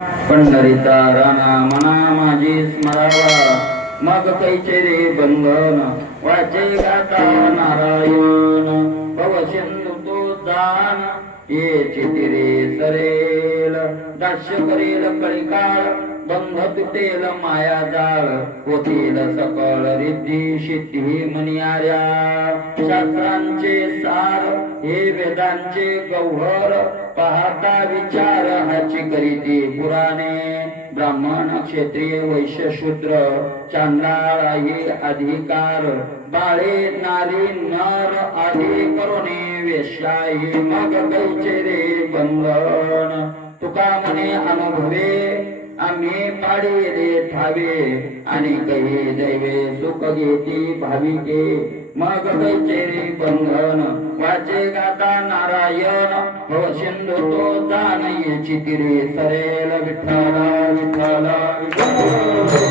पंढरीचा राणा मना माझी स्मरावा, मग कैचे रे बंधन वाचे गाता नारायण. भव सिंधू तो जाण ये चितिरे सरेल, दास्य करेल कळिकाळ बंध तुटेल माया जाळ. होतील सकळ रिद्धी शिद्धी मनियाऱ्या, शास्त्रांचे सार हे वेदांचे गौहर. पाहता विचार हाची करीती पुराणे, ब्राह्मण क्षत्रिय वैश्य शूद्र चांडाळ हे अधिकार. बाळे नारी नर आधी करुणे वेश्याही, मग कैचे रे बंधन. तुका म्हणे अनुभवे आम्ही पाडी रे ठावे, आणि काही दैवे सुख घेती भाविके. मग कैचे रे बंधन वाचे गाता नारायण. भव सिंधू तो जाण ये चितिरे सरेल, विठ्ठला विठ्ठला विठ्ठला.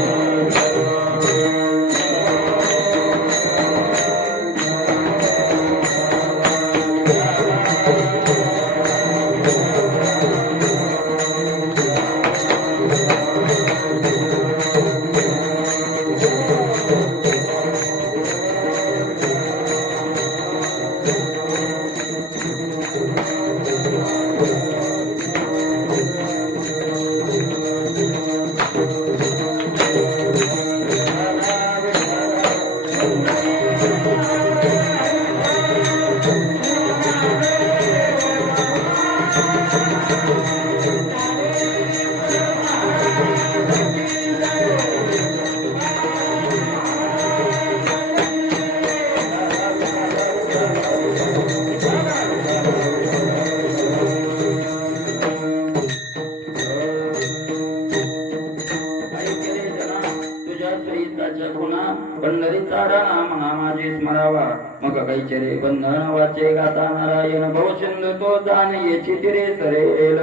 पंढरीचा राणा म्हणा माझी स्मरावा, मग कैचे रे बंधन वाचे गाता नारायण. भव सिंधू तो जाण ये चितिरे सरेल,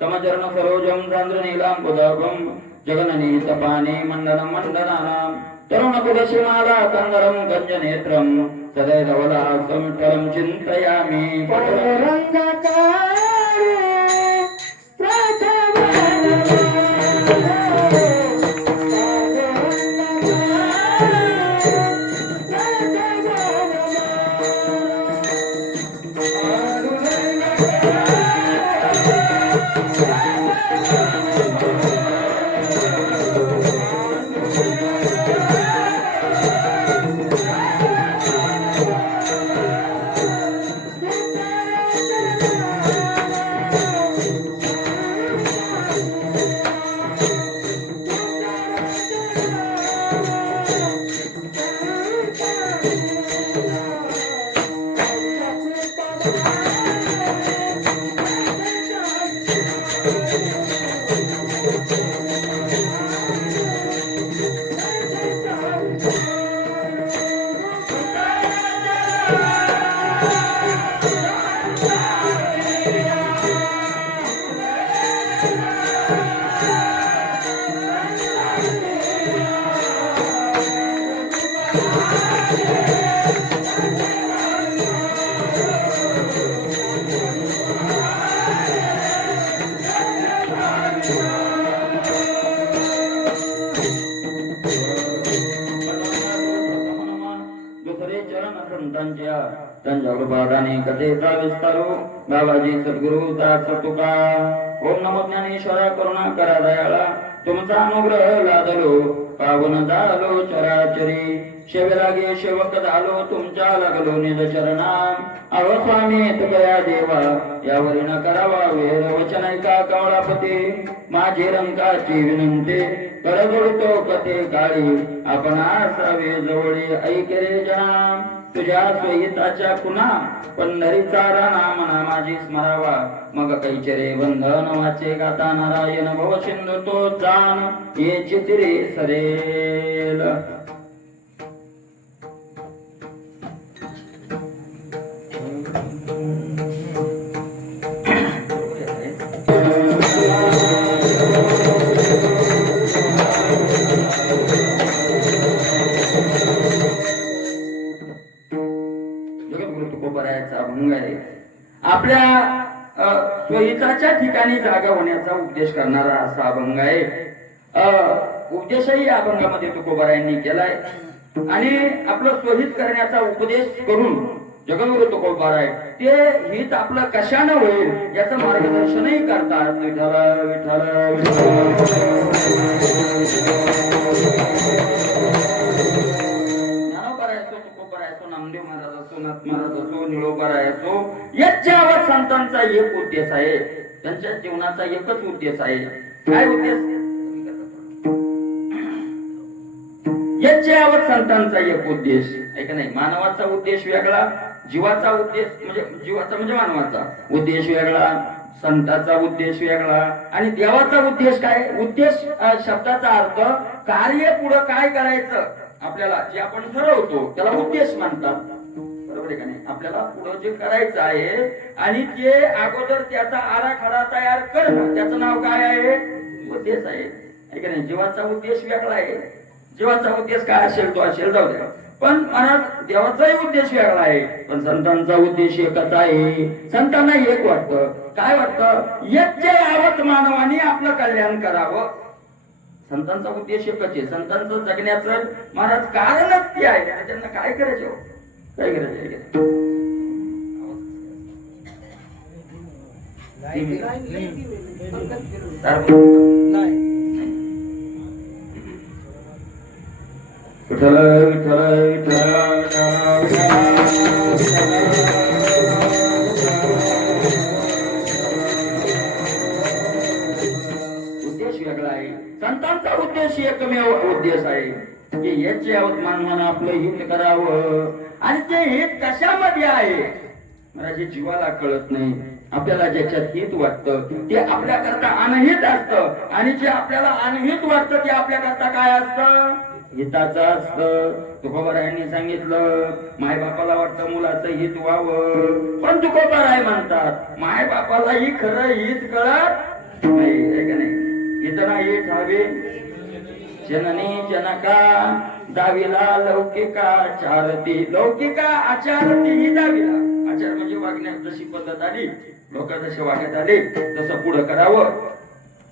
समचरण सरोजम चांद्र नीलांबुदाभम. जगननीत पाणी मंडनं मंडनानां, तरुण कुलशिमाला कंदरं गंजनेत्रं. सदैरवलासं विठ्ठलं चिन्तयामि. त्यांच्या कृपादाने कथेचा विस्तारू बाबाजी सद्गुरु दास तुका. ओम नमो ज्ञानेश्वरा करुणा करा दयाळा, तुमचा अनुग्रह लादलो पावन झालो चराचरी. शेवे लागे सेवक झालो तुमच्या लागलो निज चरणा. अहो स्वामी तुकया देवा यावरी न करावा वेर वचन ऐका कवळापती. माझी रंकाची विनंती कर जोडतो कथे काळी, आपण असावे जवळी ऐके रे जना. तुझ्या स्वहिताच्या खुना पंढरीचा राणा म्हणा माझी स्मरावा, मग कैचे रे बंधन वाचे गाता नारायण. भव सिंधू तो जाण ये चितिरे सरेल. आपल्या स्वहिताच्या ठिकाणी जागा होण्याचा उपदेश करणारा असा अभंग आहे. उपदेशही या अभंगामध्ये तुकोबारायांनी केलाय आणि आपलं स्वहित करण्याचा उपदेश करून जगद्गुरु तुकोबाराय ते हित आपलं कशानं होईल याचं मार्गदर्शनही करतात. विठ्ठल विठ्ठल नामदेव महाराज असो, नाथ महाराज असो, निळोबाराय असो, याच्यावर संतांचा एक उद्देश आहे. त्यांच्या जीवनाचा एकच उद्देश आहे. काय उद्देश? याच्यावर संतांचा एक उद्देश आहे का नाही. मानवाचा उद्देश वेगळा, जीवाचा उद्देश म्हणजे मानवाचा उद्देश वेगळा, संताचा उद्देश वेगळा आणि देवाचा उद्देश काय. उद्देश शब्दाचा अर्थ कार्य पुढे काय करायचं आपल्याला जे आपण ठरवतो त्याला उद्देश म्हणतात. बरोबर आहे का नाही. आपल्याला पुढे जे करायचं आहे आणि ते अगोदर त्याचा आराखडा तयार करणं त्याचं नाव काय आहे. उद्देश आहे का नाही. जीवाचा उद्देश वेगळा आहे. जीवाचा उद्देश काय असेल तो असेल जाऊ द्या, पण मनात देवाचाही उद्देश वेगळा आहे. पण संतांचा उद्देश एकच आहे. संतांना एक वाटतं. काय वाटतं. यज्ञ यावत मानवाने आपलं कल्याण करावं. संतांचा उद्देश एकच आहे. संतांचं जगण्याचं महाराज कारणच ते आहे. त्यांना काय करायचं काय करायचं. विठ्ठल विठ्ठल उद्देश वेगळा आहे. संतांचा उद्देश एकमेव उद्देश आहे की याचे यावत मानवानं आपलं हित करावं. आणि ते हित कशामध्ये आहे म्हणजे जीवाला कळत नाही. आपल्याला ज्याच्यात हित वाटतं ते आपल्याकरता अनहित असतं आणि जे आपल्याला अनहित वाटतं ते आपल्याकरता काय असतं हिताचं असतं. तुकोबारायांनी सांगितलं माय बापाला वाटतं मुलाचं हित व्हावं, पण तुकोबाराय म्हणतात माय बापालाही खरं हित कळत नाही का नाही. हित नाही ठावे जननी जनका दाविला लौकिका चारती. लौकिका आचारती ही दाविला. आचार म्हणजे वागण्यात जशी पद्धत आली लोक जसे वागत आले तसं पुढं करावं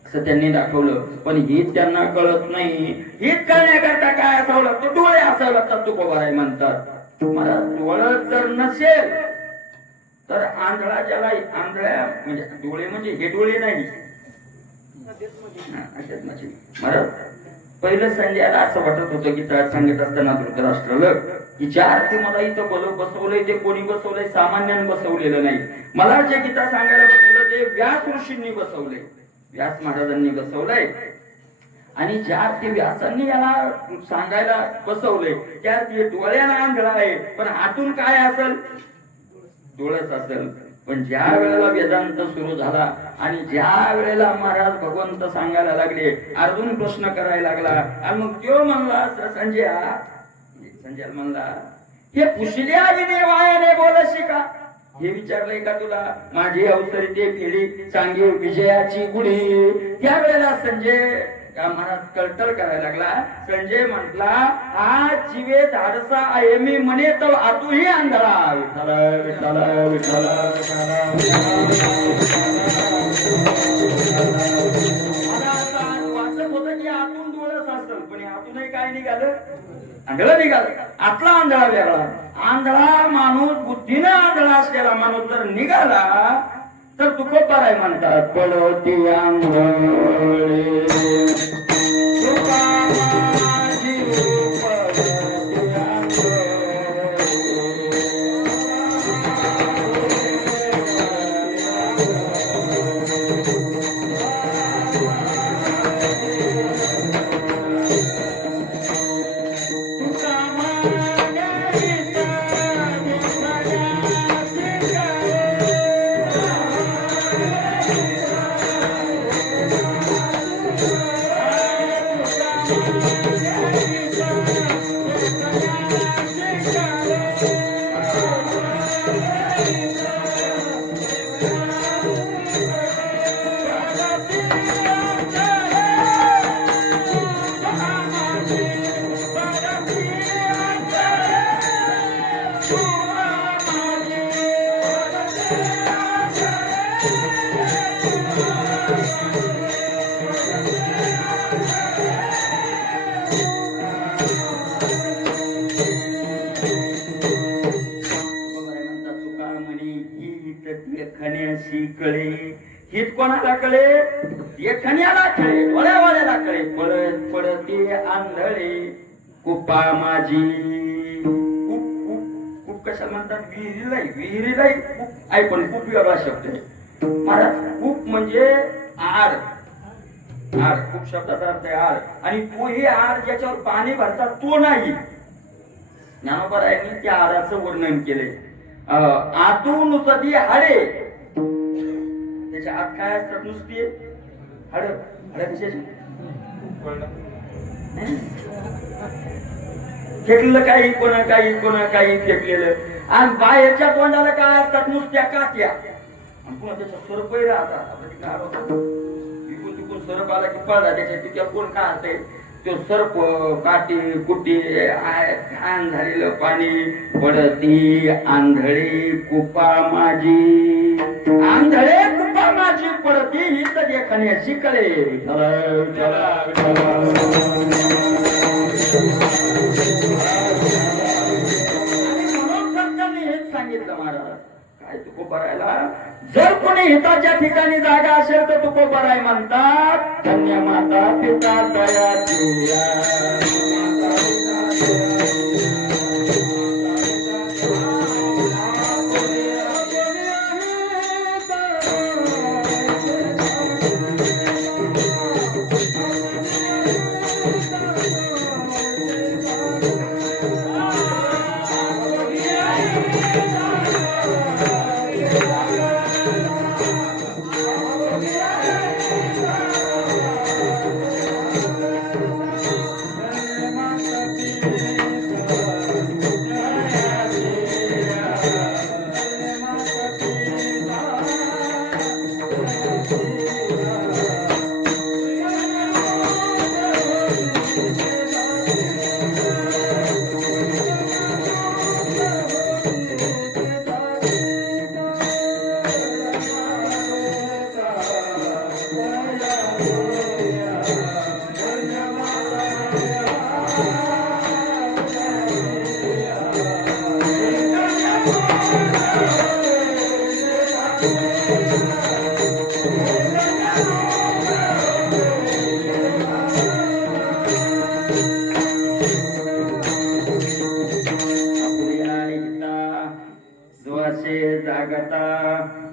असं त्यांनी दाखवलं. पण हित त्यांना कळत नाही. हित करण्याकरता काय असावं लागतं. डोळे असावं लागतात. तुकोबाराय म्हणतात मला डोळं जर नसेल तर आंधळा ज्याला आंधळ्या म्हणजे डोळे म्हणजे हे डोळे नाही महाराज. पहिलं संजयाला असं वाटत होतं की त्या सांगत असताना धृतराष्ट्राला की ज्या अर्थी मला इथं बसवलंय ते कोणी बसवलंय सामान्यानं बसवलेलं नाही. मला जे गीता सांगायला बसवलं ते व्यास ऋषींनी बसवलंय. व्यास महाराजांनी बसवलंय आणि ज्या अर्थी व्यासांनी याला सांगायला बसवलंय त्या डोळ्याला आंधळा आहे पण आतून काय असेल डोळ्याच असेल. पण ज्या वेळेला वेदांत सुरू झाला आणि ज्या वेळेला महाराज भगवंत सांगायला लागले अर्जुन प्रश्न करायला लागला आणि मग तो म्हणला संजय म्हणला हे पुशल्या विने वायाने बोलशी का. हे विचारलंय का तुला. माझी अवसरी ते फेडी सांगे विजयाची गुढी. त्यावेळेला संजय महाराज कळतळ करायला लागला. संजय म्हटला हा जीवे धाडसा आहे मी म्हणे तर आतूही आंधळा. विठ्ठल विठ्ठल विठ्ठल वाटत होतं की आतून डोळस असेल पण आतूनही काय निघालं आंधळा निघालं. आतला आंधळा वेगळा. आंधळा माणूस बुद्धीनं आंधळा असलेला माणूस जर निघाला तर तुकोबाराय म्हणतात पडती आंधळे कळे. हित कोणाला कळे? एखाद्याला कळे, डोळ्यावाल्याला कळे. पळत पळते आंधळे कुपा माझी. कूप कशा म्हणतात? विहिरीलाही कूप आहे, पण खूप वेगळा शब्द आहे महाराज. कूप म्हणजे आड. आड खूप शब्दाचा अर्थ आहे आड. आणि तो हे आड ज्याच्यावर पाणी भरतात तो नाही. ज्ञानोबरायांनी त्या आडाचं वर्णन केले. आतून नुसती हाडे. त्याच्या आत काय असतात? नुसती हाड. हाड कशाची? फेकलेलं काही कोणा काही फेकलेलं. आणि बाहेरच्या तोंडाला काय असतात? नुसत्या काट्या. आणि पुन्हा त्याच्या सरपही राहतात. आपण तिकडे आलो तिकून सरप आला की पडला त्याच्या तिथे कोण काय असतंय? तो सर्प काठी कुटी घाण झालेलं पाणी पडती आंधळी कुपा माझी. आंधळे कुपा माझी पडती ही तर एखाद्याची कळे. म्हणून संतांनी हेच सांगितलं महाराज. काय तुकोबारायला जर कोणी हिताच्या ठिकाणी जागा असेल तर तुकोबाराय म्हणतात धन्य माता पिता दयाची.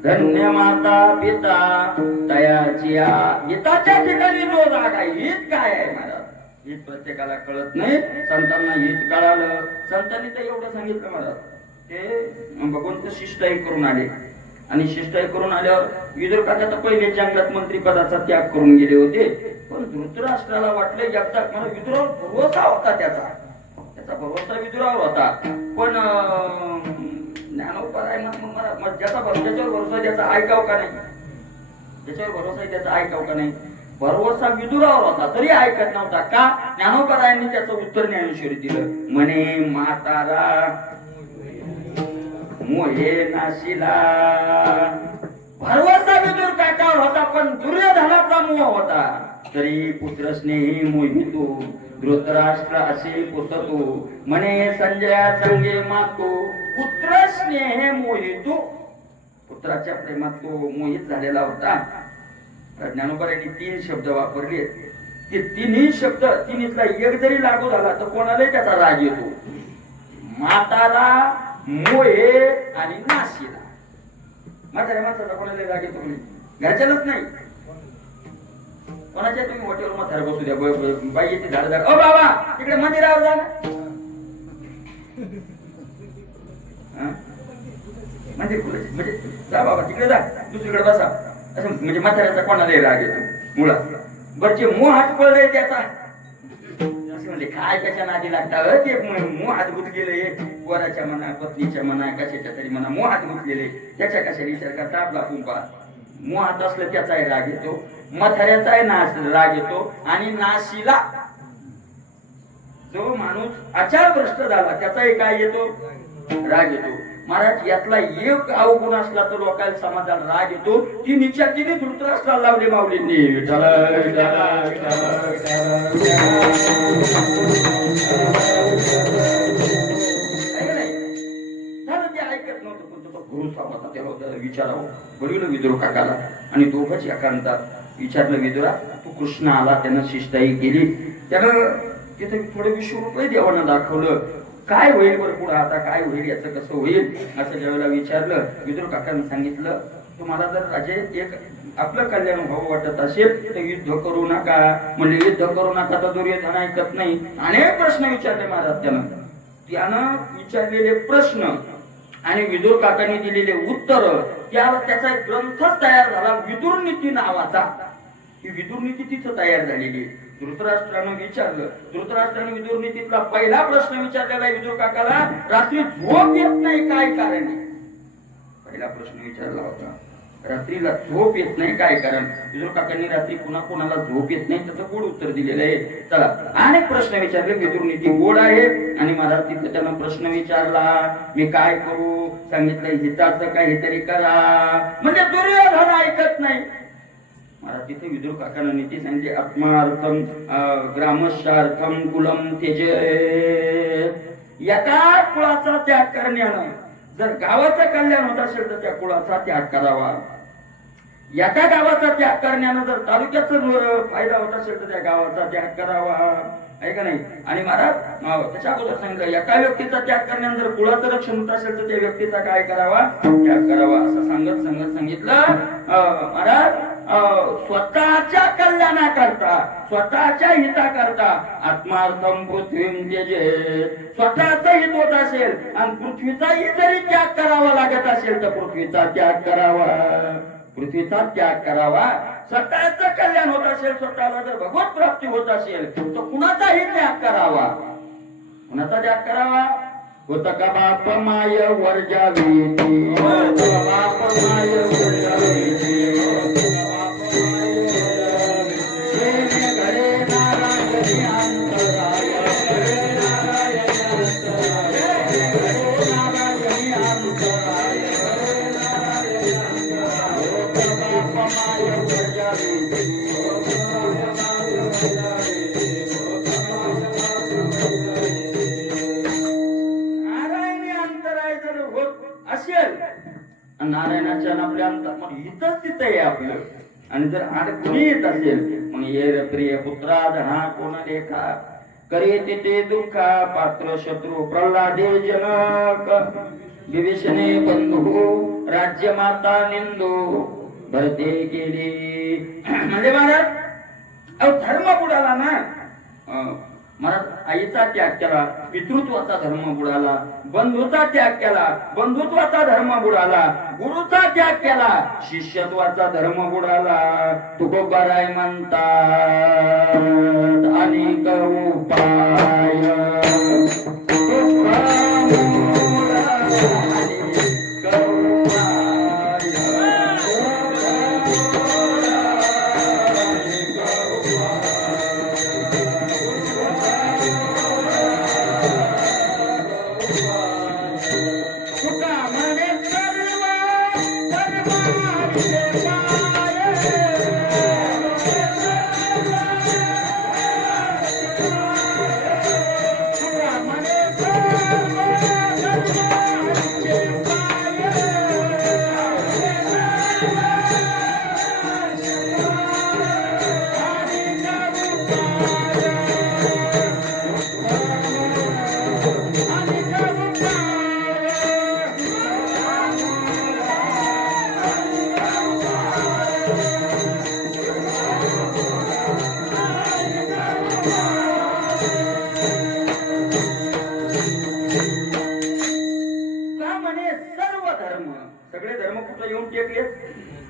धन्य माता पिता तयाची. हिताच्या ठिकाणी जो जागा हित काय आहे महाराज? हित प्रत्येकाला कळत नाही. संतांना हित कळालं. संतांनी तर एवढं सांगितलं महाराज. ते भगवंत शिष्टाई करून आले आणि शिष्टाई करून आल्यावर विदुरकाच्या तर पहिले जंगलात मंत्री पदाचा त्याग करून गेले होते. पण धृतराष्ट्राला वाटलं एकदा मला विदुरावर भरोसा होता. त्याचा भरोसा विदुरावर होता. पण ज्ञानोबराय मग ज्याच्यावर भरोसा त्याचा ऐकाव का नाही? ज्याच्यावर भरोसा आहे त्याचा ऐकाव का नाही? भरोसा विदुरावर होता तरी ऐकत नव्हता का? ज्ञानोबरायांनी त्याचं उत्तर ज्ञानेश्वरी दिलं. म्हणे म्हातारा मोहे नाशिला. भरवसा विदुर काकावर होता पण दुर्योधनाचा मोह होता. तरी पुत्र स्नेही मोहितो धृतराष्ट्र असे पुसतो. म्हणे संजया संगे मातो पुत्र स्नेह मोहितो. पुत्राच्या प्रेमात तो मोहित झालेला होता. ज्ञानोबरायांनी 3 शब्द वापरले. ते तिन्ही शब्द तिन्हीतला एक जरी लागू झाला तर कोणालाही त्याचा राग येतो. माताला, मोहे आणि नाशिला. म्हाताऱ्या माणसाचा कोणाला राग येतो? घरच्यालाच नाही. कोणाच्या तुम्ही हॉटेलवर म्हातारा बसू द्या, बाई येते झाड झाड. ओ बाबा तिकडे मंदिरावर जा ना. म्हणजे जा बाबा तिकडे जा, दुसरीकडे बसा. असं म्हणजे म्हाताऱ्याचा कोणालाही राग येतो मुळात. बरचे मोह हात पडलाय त्याचा. म्हणजे काय त्याच्या नादी लागतात ते मोह हात गुंतलेले. पोराच्या म्हणा, पत्नीच्या म्हणा, कशाच्या तरी म्हणा मोह हात गुंतलेले. त्याच्या कशा विचार करता आपला कुंपा. मोह हात असलं त्याचाही राग येतो. म्हाताऱ्याचाही राग येतो. आणि नाशीला जो माणूस आचारभ्रष्ट झाला त्याचाही काय येतो? राग येतो. महाराज यातला एक अवगुण असला तर लोकांना समाजाला राग येतो. ती निच्या तिने धृतराष्ट्राला लावले माऊलींनी. ते ऐकत नव्हतं. पण तो भरोसा होता त्याला विचारावं. बोलविलं विदुर काकाला आणि दोघंच एकांतात विचारलं, विदुरा तू कृष्ण आला, त्यानं शिष्टाई केली, त्यानं तिथे थोडे 20 रुपये देवानं दाखवलं, काय होईल बरं पुढं, आता काय होईल, याचं कसं होईल, असं ज्यावेळेला विचारलं, विदुर काकांनी सांगितलं, तुम्हाला जर राजे एक आपलं कल्याण व्हावं वाटत असेल तर युद्ध करू नका. म्हणजे युद्ध करू नका तर दुर्योधन ऐकत नाही. अनेक प्रश्न विचारले महाराज त्यानं विचारलेले प्रश्न आणि विदुर काकांनी दिलेले उत्तर, त्याचा एक ग्रंथच तयार झाला विदुर नीती नावाचा. ही विदुर नीती तिथं तयार झालेली. धृतराष्ट्रानं विचारलं, धृतराष्ट्राने विदुर नीतीतला पहिला प्रश्न विचारलेला विदुर काकाला, रात्री झोप येत नाही काय कारण. पहिला प्रश्न विचारला होता, रात्रीला झोप येत नाही काय कारण. विदुर काकांनी रात्री कोणाला झोप येत नाही त्याचं गोड उत्तर दिलेलं आहे. चला अनेक प्रश्न विचारले, विदुर नीती गोड आहे. आणि महाराज तिथे त्यानं प्रश्न विचारला, मी काय करू, सांगितलं हिताचं काहीतरी करा, म्हणजे दुर्योधन ऐकत नाही. महाराज तिथे विदुर काकांना नीती सांगितली, आत्मार्थम ग्रामशार्थम कुलम तेजे. एका कुळाचा त्याग करण्यानं जर गावाचं कल्याण होत असेल तर त्या कुळाचा त्याग करावा. एका गावाचा त्याग करण्यानं जर तालुक्याचा फायदा होत असेल तर त्या गावाचा त्याग करावा, आहे का नाही. आणि महाराज त्याच्या अगोदर सांगितलं, एका व्यक्तीचा त्याग करण्यानं जर कुळाचं रक्षण होत असेल तर त्या व्यक्तीचा काय करावा, त्याग करावा. असं सांगत सांगितलं महाराज, स्वतःच्या कल्याणाकरता, स्वतःच्या हिताकरता आत्मार्थम पृथ्वीम त्यजेत. स्वतःच हित होत असेल आणि पृथ्वीचाही जरी त्याग करावा लागत असेल तर पृथ्वीचा त्याग करावा, पृथ्वीचा त्याग करावा. स्वतःच कल्याण होत असेल, स्वतःला जर भगवत प्राप्ती होत असेल तर कुणाचाही त्याग करावा. कुणाचा त्याग करावा. होत का बाप माय वर्जावी, बाप माय वर्जावी, नारायणाच्या आपल्या अंतरात हितच तिथं आहे आपलं. आणि जर कुणी येत असेल मग ये प्रिय पुत्रा धना कोण लेखा करे ते दुःखा पात्र शत्रू प्रल्हादे जनक विभीषणे बंधू राज्य माता निंदू भरते गेली. म्हणजे महाराज धर्म बुडाला ना. महाराज आईचा त्याग केला, पितृत्वाचा धर्म बुडाला. बंधूचा त्याग केला, बंधुत्वाचा धर्म बुडाला. गुरुचा त्याग केला, शिष्यत्वाचा धर्म बुडाला. तुकोबाराय म्हणतात अनेक उपाय,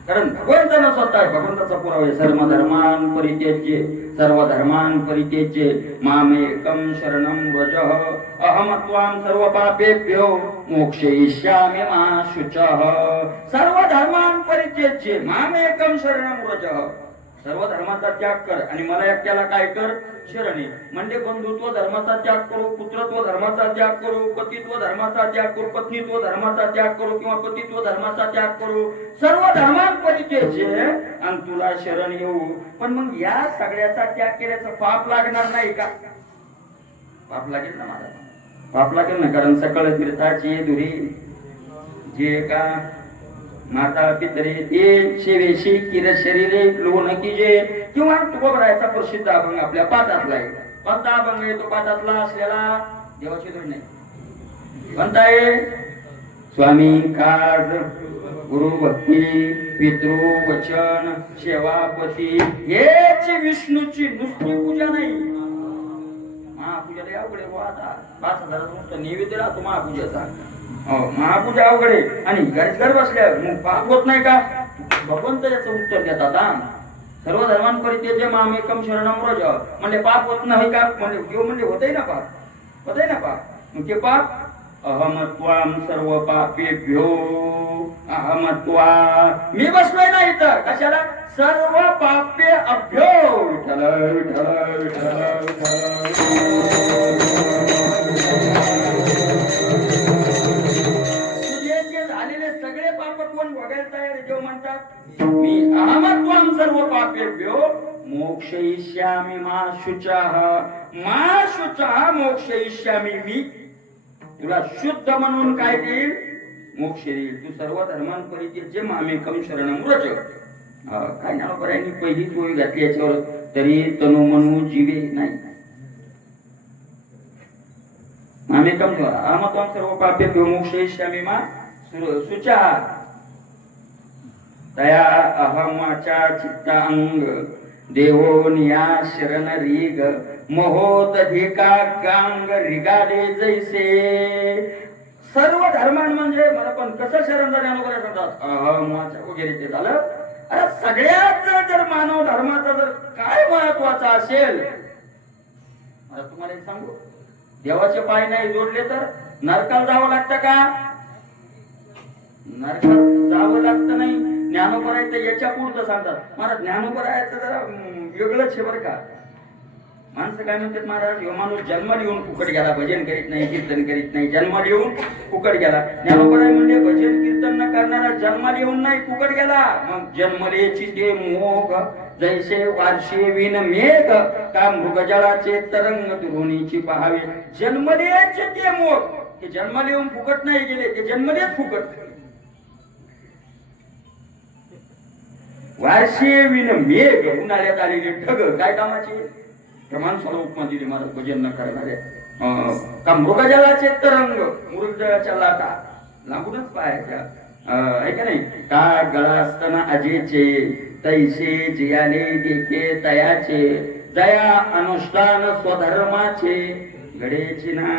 कारण भगवंतानं स्वतः भगवंताचा पुरावा आहे. सर्व धर्मान परित्यज्य, सर्व धर्मान परित्यज्य मामेकं शरणं व्रज अहम त्वां सर्व पापेभ्यो मोक्षयिष्यामि मा शुचः. सर्व धर्मान परित्यज्य मामेकं शरणं व्रज. सर्व धर्माचा त्याग कर आणि मला एकट्याला काय कर, शरणी. म्हणजे बंधुत्व धर्माचा त्याग करू, पुत्रत्व धर्माचा त्याग करू, पतित्व धर्माचा त्याग करू, पत्नीत्व धर्माचा त्याग करू किंवा पतित्व धर्माचा त्याग करू. सर्व धर्मान परित्यज्य आणि तुला शरण येऊ. पण मग या सगळ्याचा त्याग केल्याचं पाप लागणार नाही का? पाप लागेल ना मला, पाप लागेल ना. कारण सकळ तीर्थाची धुरी जे का माता पितरे ते शेवेशी किर शरीरे लोन कीजे किंवा तुकोबरायचा प्रसिद्ध अभंग आपल्या पाठातला आहे. कोणता अभंग आहे तो पाठातला असलेला? देवाची धूळ नाही. कोणता आहे? स्वामी काज गुरु भक्ती पितृ वचन सेवापती हेच विष्णूची नुसती पूजा नाही. महापूजाला अवघडे आता 5,000 नुसतं नैवेद्य राहतो महापूजाचा. महापूजा अवघडे आणि घर बसल्या मग पाप होत नाही का? भगवंत याचं उत्तर देतात. सर्व धर्मांपरित्यज्य मामेकम शरणं व्रज म्हणजे पाप होत नाही का? म्हणजे देव म्हणजे होतय ना पाप, होतय ना पाप. मग ते पाप अहमत्वाम सर्व पापेभ्यो अहमत्वा मी बसलोय ना इथं कशाला? सर्व पापे अभ्यो विठ्ठल विठ्ठल विठ्ठल तुझे झालेले सगळे पाप कोण बघायला तयार? देव म्हणतात मी अहमत्वाम सर्व पापेभ्यो मोक्षयिष्यामि मा शुचः मा शुचः मोक्षयिष्यामि मी तुला शुद्ध म्हणून काय देईल? मोक्ष देईल. तू सर्व धर्मांपरित्यज्य मामेकम शरणं व्रज. काय नाव करायनी पहिलीच ओळी घातली याच्यावर तरी तनु मनु जीवे नाही. मामेकम अहमत्वाम सर्व पापेभ्यो मोक्षयिष्यामि मा शुचः तया अहमाचा चित्तांग देवो निया शरण रीग महोदधिका गांग रिगाडे जैसे. सर्व धर्मान म्हणजे मला पण कसं शरण ज्ञानोबा सांगतात अहमाचा वगैरे ते झालं. अरे सगळ्याच जर मानव धर्माचा जर काय महत्वाचा असेल मला तुम्हाला एक सांगू, देवाचे पाय नाही जोडले तर नरकाला जावं लागतं का? नरकाला जावं लागतं नाही. ज्ञानोबरायचं याच्या पुढचं सांगतात. महाराज ज्ञानोबरायचं जरा वेगळंच आहे बरं का. माणसं काय म्हणतात महाराज ह्यो माणूस जन्म लिहून फुकट गेला, भजन करीत नाही कीर्तन करीत नाही, जन्म लिहून फुकट गेला. ज्ञानोबराय म्हणजे भजन कीर्तन न करणारा जन्म लिहून नाही फुकट गेला. मग जन्मलेची ते मोग जैसे वार्षे विन मेघ का मृगजळाचे तरंग दुरोणीची पहावे. जन्मलेचे ते मोग ते जन्म लिहून फुकट नाही गेले, ते जन्मलेच फुकट. वार्षे विन मेघ उन्हाळ्यात आलेले ढग काय कामाचे? माणसाला उपमा दिली मला भजन न करणारे. का मृगजळाचे तरंग मृगजळाच्या लाटा लागूनच पाहायच्या आहे का नाही? का गळा असताना अजेचे तैसे जियाले देखे तयाचे जया अनुष्ठान स्वधर्माचे गडेची ना.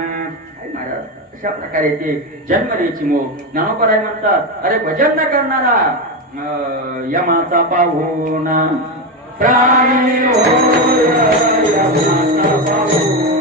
काय महाराज अशा प्रकारे ते जन्मलेची मोह. ज्ञानोबराय म्हणतात अरे भजन न करणारा यमाचा पाहुणा प्राणी यमाचा पाहुणा.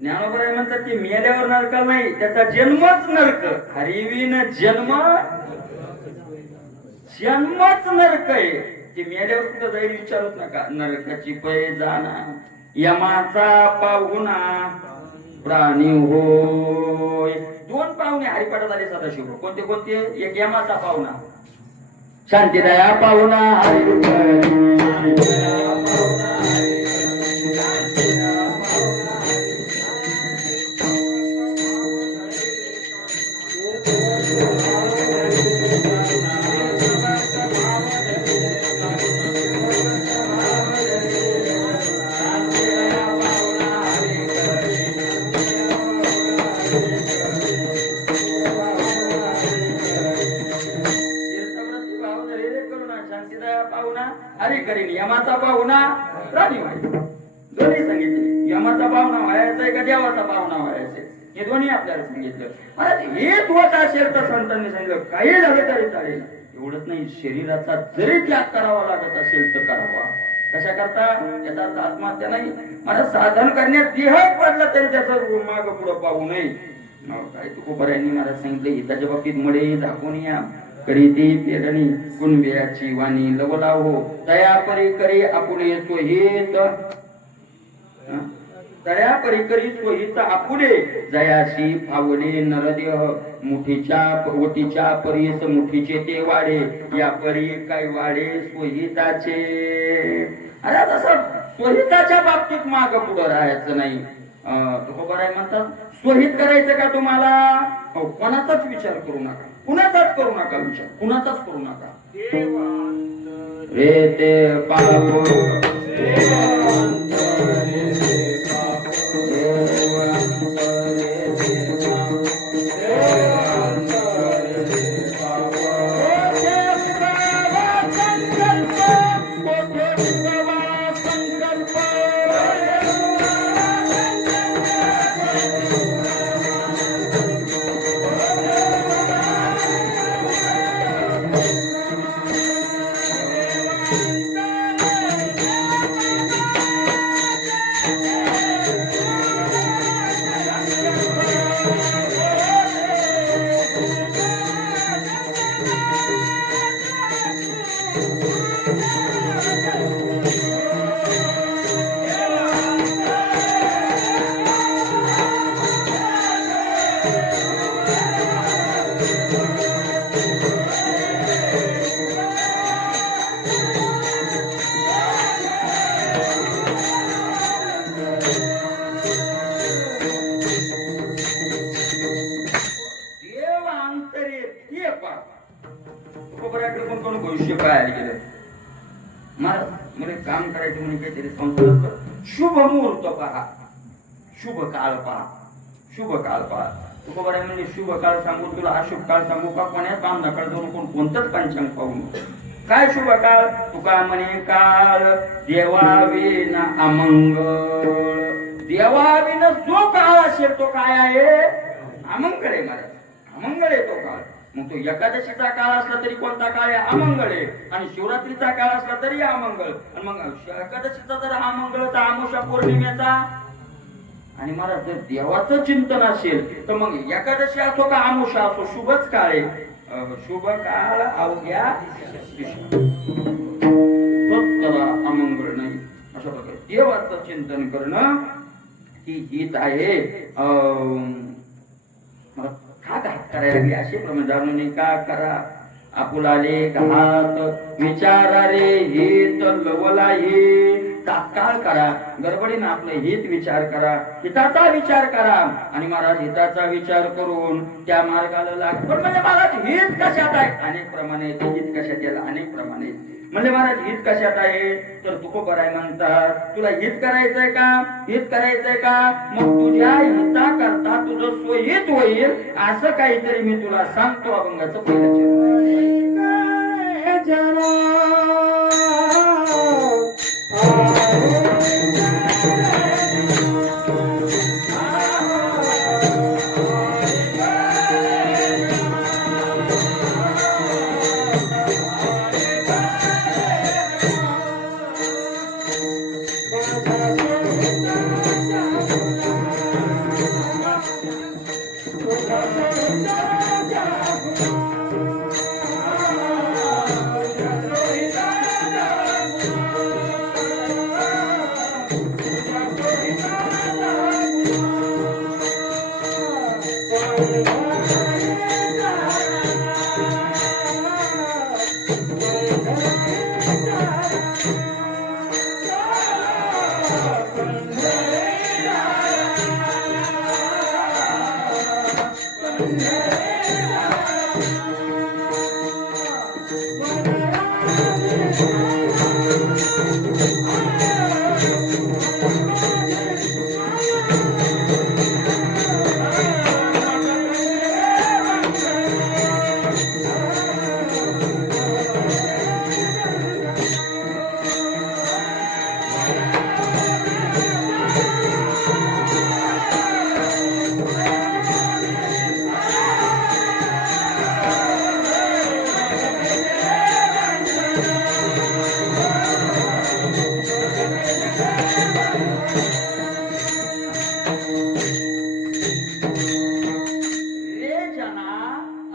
ज्ञानोबराय म्हणतात की मेल्यावर नरक नाही, त्याचा जन्मच नरक. हरिविन जन्म जन्मच नरक आहे. ते मेल्यावर कुठं जाईल विचारूच नका. नरकाची पै जाणा यमाचा पाहुणा प्राणी होय. दोन पाहुणे हरिपाठात आले सदाशिव. कोणते कोणते? एक यमाचा पाहुणा शांतीदया पाहुणा हरी हरी करीन यमाचा पाहुणा राणी व्हायचा. दोन्ही सांगितले. यमाचा पाहुणा व्हायचा आहे का देवाचा पाहुणा व्हायचा हे दोन्ही आपल्याला सांगितलं. महाराज हेच होत असेल तर संतांनी सांगितलं काही झालं तरी चालेल. एवढंच नाही, शरीराचा जरी त्याग करावा लागत असेल तर करावा. कशा करता? त्याचा आत्महत्या नाही. मला साधन करण्यात देह पडलं तरी त्याचं माग पुढं पाहू नये. काय तुकोबऱ्यांनी मला सांगितलं हिताच्या बाबतीत मळे झाकून या करीती पेरणी कुणबियाची वाणी लवला हो तया परी करी आपुले सोहित तया परी करी सोहित आपुले जयाशी फावले नरदेह मुठीच्या ओटीच्या परीस मुठीचे ते वाढे या परी काय वाढे सोहिताचे. अरे तसं सोहिताच्या बाबतीत माग पुढं राहायचं नाही. तुकोबराय म्हणतात सोहित करायचं का तुम्हाला? कोणाचाच विचार करू नका, कुणाचाच करू नका विचार, कुणाचाच करू नका. रे ते पाप भविष्य काय गेलं. मला काम करायचं म्हणजे काहीतरी संस्कार. शुभ मुहूर्त पहा, शुभ काळ पहा, शुभ काळ पहा. तुकोबराय म्हणजे शुभ काळ सांगू तुला अशुभ काळ सांगू का? कोण्या काम नकाळ जाऊन कोणतंच पंचांग पाहू नको. काय शुभ काळ? तुका म्हणे काळ देवाविना अमंगळ. देवाविना जो काळ असेल तो काय आहे? अमंगळ आहे महाराज, अमंगळ आहे तो काळ. मग तो एकादशीचा काळ असला तरी कोणता काळ आहे? अमंगळ आहे. आणि शिवरात्रीचा काळ असला तरी अमंगळ. आणि मग एकादशीचा जर अमंगळ तर अमावस्या पौर्णिमेचा. आणि मला जर देवाचं चिंतन असेल तर मग एकादशी असो का अमावस्या असो शुभच काळ आहे. शुभ काळ अवघ्या अमंगळ नाही. अशा प्रकारे देवाचं चिंतन करणं ही हित आहे. का घात करायला लागली अशी प्रमाणे जाणून का करा आपुलाले घात विचारा रे हित लवला हे. तात्काळ करा, गडबडीनं आपलं हित विचार करा, हिताचा विचार करा. आणि महाराज हिताचा विचार करून त्या मार्गाला लाग. पण म्हणजे महाराज हित कशात आहे? अनेक प्रमाणे. हित कशात याला अनेक प्रमाणे. म्हणजे महाराज हित कशात आहे? तर तुकोबराय म्हणतात तुला हित करायचंय का? हित करायचंय का? मग तुझ्या हिता करता तुझं स्वहित होईल असं काहीतरी मी तुला सांगतो. अभंगाचं पहिलं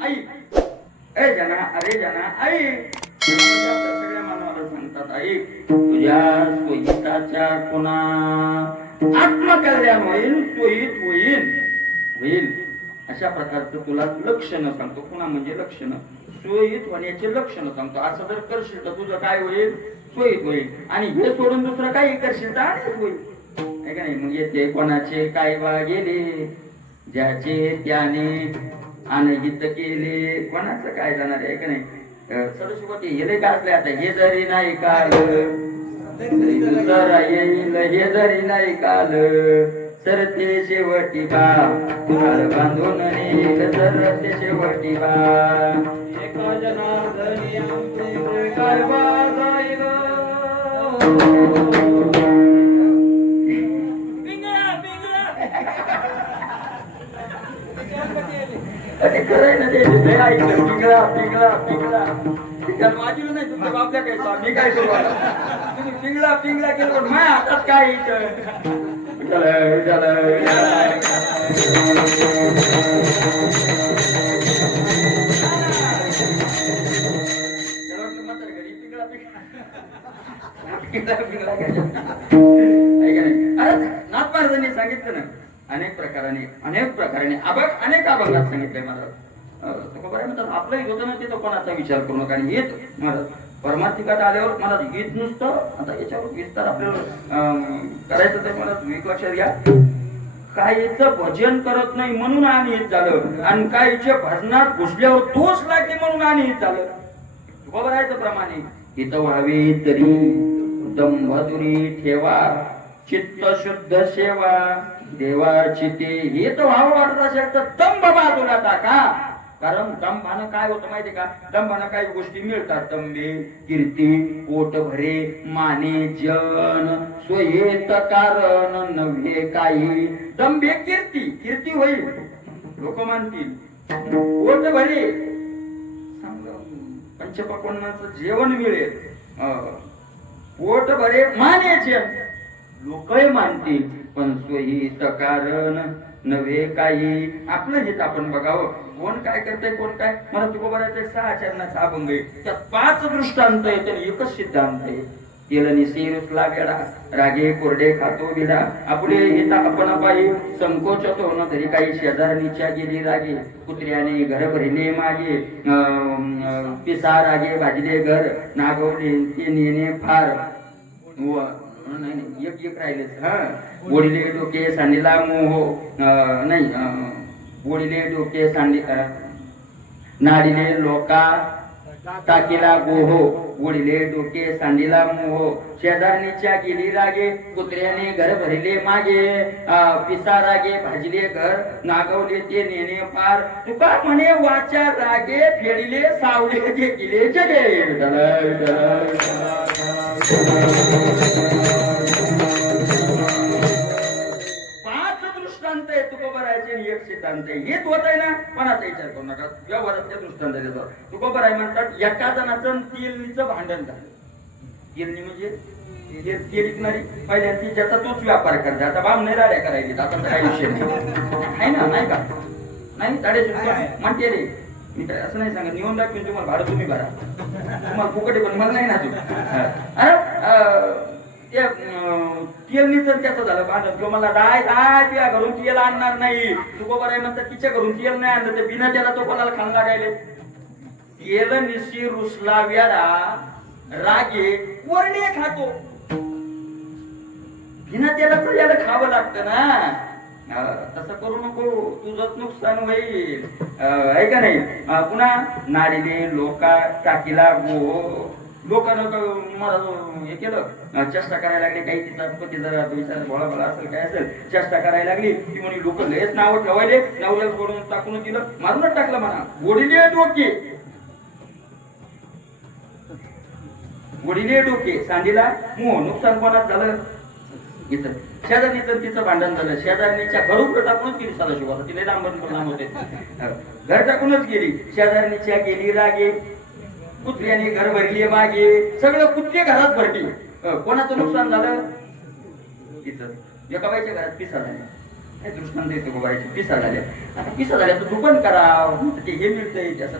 आई. ए जना, अरे जना, आई. सगळ्या मानवाला सांगतात आई, तुझ्या सोयीताच्या पुन्हा आत्मकल्याण होईल, सोयीत होईल. अशा प्रकारचं तुला लक्षण सांगतो. पुन्हा म्हणजे लक्षण, सोयीत होण्याचे लक्षण सांगतो. असं जर करशील तर तुझं काय होईल, सोयीत होईल. आणि हे सोडून दुसरं काही करशील तर अनेक होईल. आहे का नाही? मग येते कोणाचे काय बा गेले, ज्याचे त्याने अनहित केले, कोणाचं काय जाणार आहे का नाही? सरस्वती हे गाजले आता, हे जरी नाही काल दुसरा येईल, हे जरी नाही काल सरते शेवटी बा, हार बांधून नेल सरते शेवटी बा. एका जनार्दनी आमचे कारवा जाईल. अरे करायला ते ऐकलं, पिंगळा वाजलं नाही तुमच्या बापल्या काय, मी काय करू आता? तुम्ही पिंगळा केलं पण माझ्या हातात काय इथं. नाथ महाराजांनी सांगितलं ना, अनेक प्रकाराने अनेक अभंगात सांगितले महाराज. म्हणतात आपलंही होतं ना, तिथं कोणाचा विचार करू नका. आणि येत महाराज परमार्थिकात आल्यावर महाराज येत नुसतं. आता याच्यावर विस्तार आपल्याला करायचं तर मला एक लक्षात घ्या, काहीचं भजन करत नाही म्हणून अनिहित झालं, आणि काहीच्या भजनात घुसल्यावर दोष लागले म्हणून अनिहित झालं. बघायचं प्रमाणे हित व्हावे तरी दंभदुरी ठेवा, चित्त शुद्ध सेवा देवाची ते. हे तर व्हावं वाटत असेल तर दंभ बाजूला टाका. कारण दंभानं काय होतं माहितीये का? दंभानं काही गोष्टी मिळतात, दंभे कीर्ती, पोट भरे, माने जन, स्वयेत कारण नव्हे काही. दंभे कीर्ती होईल, लोक मानतील. पोट भरे, पंचपक्वान्नाचं जेवण मिळेल. पोट भरे माने जन, लोकही मानतील. पण स्वहित कारण नव्हे काही. आपलं हित आपण बघावं. कोण काय करतंय, कोण काय. मला तुकोबाराचा 6 चरणाचा अभंग आहे, त्यात 5 दृष्टांत आहे, त्याने एकच सिद्धांत आहे. केलं रुसला वेडा, रागे कोरडे खातो विडा, आपले हित आपण पायी संकोचतो न तरी काही. शेजारणीच्या गेली रागे, कुत्र्याने घर भरले मागे, पिसा रागे भाजले घर, नागवले ते नेणे फार. नाही एक राहिले. ओढिले डोके सांडीला मोह, नाही ओढिले डोके सांडी, नाडीले लोका टाकीला गोहो, ओढिले डोके सांडीला मोह. शेजारणीच्या गेली रागे, कुत्र्याने घर भरले मागे, पिसा रागे भाजले घर, नागवले ते नेणे पार. तुका म्हणे वाचा रागे, फेडिले सावले जे किले जगे. एक सिद्धांत हेच होत आहे ना. कोणाचा विचार करू नका, व्यवहारातल्या दृष्टांत देतो. तुकोबर आहे म्हणतात, एका जणाचं तेलनीचं भांडण झालं. तेलनी म्हणजे तेल विकणारी पहिल्यांदा ज्याचा तोच व्यापार करते. आता बाम नाही राड्या करायची, आता काही विषय नाही ना, नाही का? नाही राड्याची म्हणते रे, मी काय असं नाही सांगत. निवडून दाखवून तुम्हाला भाडं तुम्ही भरा, तुम्हाला फुकटे पण मला नाही ना तू. तेलनीच त्याचं झालं भांडण. किंवा मला राय तुझ्या घरून तेल आणणार नाही. तू बरोबर आहे म्हणतात, तिच्या घरून तेल नाही आणलं ते बिना त्याला तो कोणाला खाण लागायले. तेल निशी रुसला वेडा, रागे वरणे खातो. बिना तेलाचं याला खावं लागतं ना. तसं करू नको, तुझंच नुकसान होईल. आहे का नाही? पुन्हा नाडीले लोका टाकीला गो. लोकांना मला हे केलं, चेष्टा करायला लागली. काही तिचा पती जरा विचार भोळा भोळा असेल, काय असेल, चेष्टा करायला लागली. ती म्हणे लोक लयच नाव ठेवायले, नावला सोडून टाकून दिलं, मारूनच टाकलं म्हणा. गोडीले डोके सांडीला मोह. नुकसान कोणाच झालं? इथं शेजारणीचं तिचं भांडण झालं. शेजारणीच्या घरून टाकूनच गेली. साधा शिवाला तिला लांबण परिणाम होते, घर टाकूनच गेली. शेजारणीच्या गेली रागे, कुत्र्याने घर भरली मागे. सगळं कुत्रे घरात भरली. कोणाचं नुकसान झालं? तिचं एका बाईच्या घरात पिसा झाली. काय दृष्टांत येतो गोबायची पिसा झाल्या. आता पिसा झाल्या तर तू पण कराव, ते हे मिळतंय त्याचं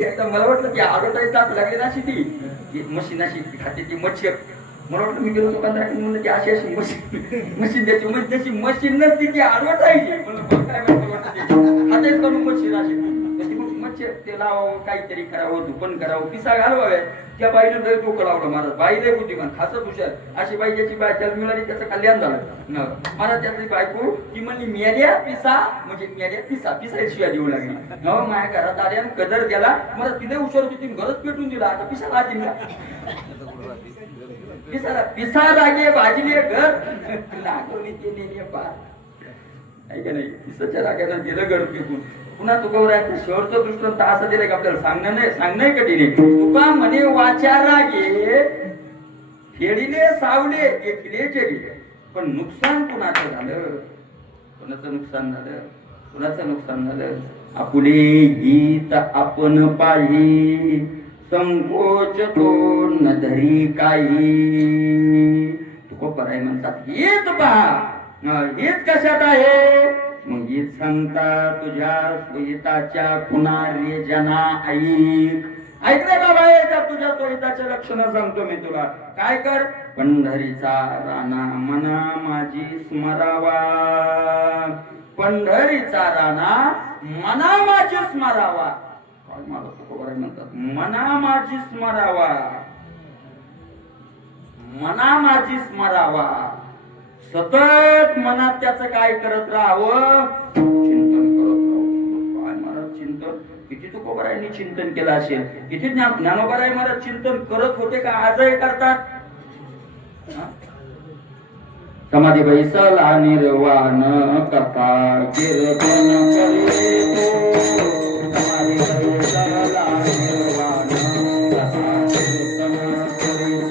एकदा मला वाटलं की ॲडव्हर्टाईज दाखवू लागली ना ती मशीन अशी खाते ती मच्छर. मला वाटलं मी गेलो दुकानदार म्हणलं की अशी अशी मशीन द्यायची म्हणजे त्याची मशीन नसती ती ॲडव्हर्टाईज आहे. म्हणलं काय खातेच करून मशीन अशी मच्छर ते लावावं, काहीतरी करावं, धुपण करावं, पिसा घालवाव्या. त्या बाईनं लय डोकं लावलं महाराज. बाई लय होती पण खासच हुशार. अशी बाई ज्याची बायच्याला मिळाली त्याचं कल्याण झालं. महाराज त्यातली बायको ती म्हणली मेल्या पिसा म्हणजे मेल्या पिसा पिसा शिवाय देऊ लागली. हो माझ्या घरात आल्या कदर केला. मला तिने हुशार होती तिने घरच पेटून दिला. आता पिसा लाजी पिसा पिसा लागे भाजीले घर नागवणी ते नेले पार ऐका नाही. पिसाच्या राग्यानं गेलं घर फेकून. पुन्हा तुकोबरायांचं शेवटचं दृष्टांत असं दिलंय का आपल्याला सांगणं कठीण आहे. तुका म्हणे वाचा रागे खेळीले सावले एकले जगे. पण नुकसान कुणाचं झालं? कुणाचं नुकसान झालं? कुणाचं नुकसान झालं? आपुले गीत आपण पाही संकोच तो न धरी काही. तुकोबराय म्हणतात हेच पहा हेच कशात आहे. मग गीत सांगता तुझ्या सोयीताच्या कुणारे जना ऐक रे बाबा याच्या तुझ्या सोयीताचे लक्षण सांगतो मी तुला. काय कर पंढरीचा राणा मना माझी स्मरावा. पंढरीचा राणा मना माझी स्मरावा. काय मला तुकोबराय म्हणतात मना माझी स्मरावा. मना माझी स्मरावा. सतत मनात त्याचं काय करत राहावं चिंतन करत राहावं. काय महाराज चिंतन किती तुकोबरायांनी चिंतन केलं असेल. किती ज्ञानोबराय महाराज चिंतन करत होते का आजही करतात. समाधी बैसला निर्वाण कथा कीर्तन करीतो. समाधी बैसला निर्वाण कथा कीर्तन करीतो.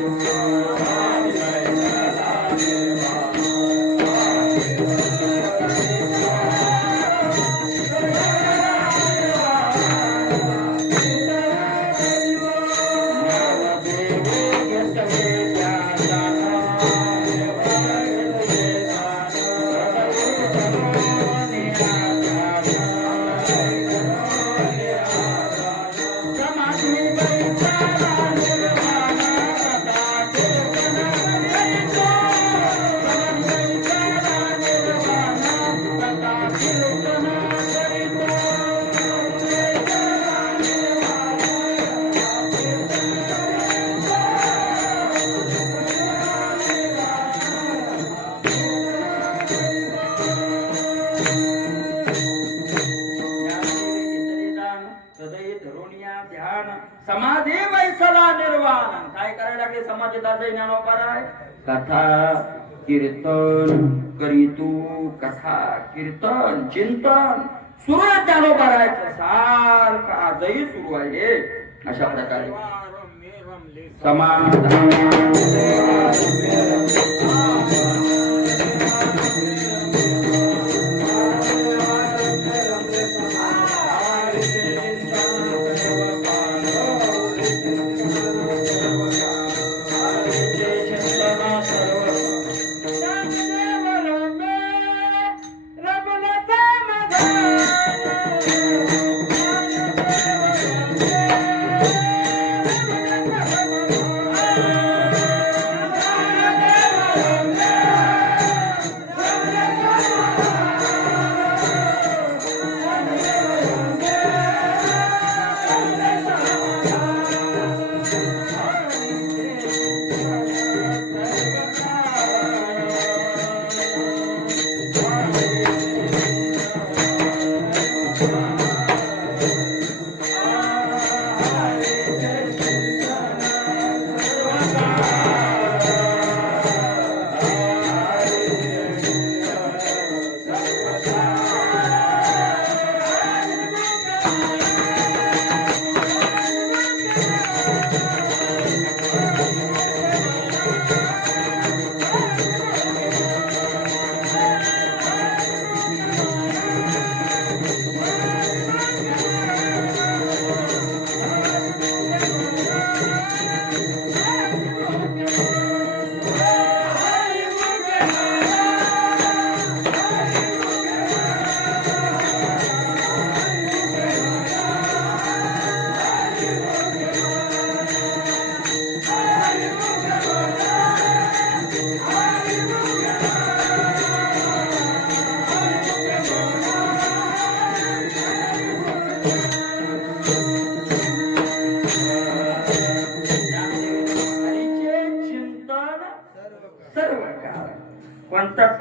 समाधी बैसला निर्वाण. काय करायला लागले समाधीला ज्ञानोबराय कथा कीर्तन करीतू. कथा कीर्तन चिंतन सुरू आहे ज्ञानोबरायचं सारखं आजही सुरू आहे. अशा प्रकारे समाधान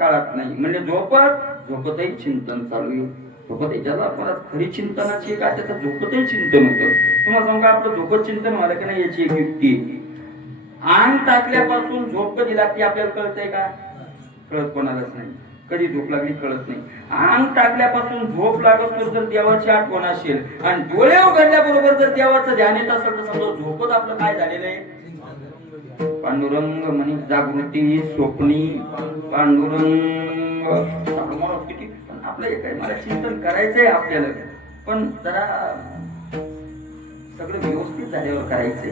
काळात नाही. म्हणजे झोपतही चिंतन चालू आहे. झोपत ज्याला परत खरी चिंतनाची का त्याचं झोपतही चिंतन होतं. तुम्हाला सांगा आपलं झोपत चिंतन व्हायला की नाही याची एक युक्ती आहे. अंग टाकल्यापासून झोप कधी लागते आपल्याला कळतंय का? कळत कोणालाच नाही. कधी झोप लागली कळत नाही. अंग टाकल्यापासून झोप लागत जर देवाची आठवण असेल आणि डोळे उघडल्याबरोबर जर देवाचं ध्यान येत असेल तर समजा झोपत आपलं काय झालेलं आहे? पांडुरंग म्हणे जागृती स्वप्नी पांडुरंग किती. पण आपलं एक आहे मला चिंतन करायचंय आपल्याला, पण जरा सगळं व्यवस्थित झाल्यावर करायचंय.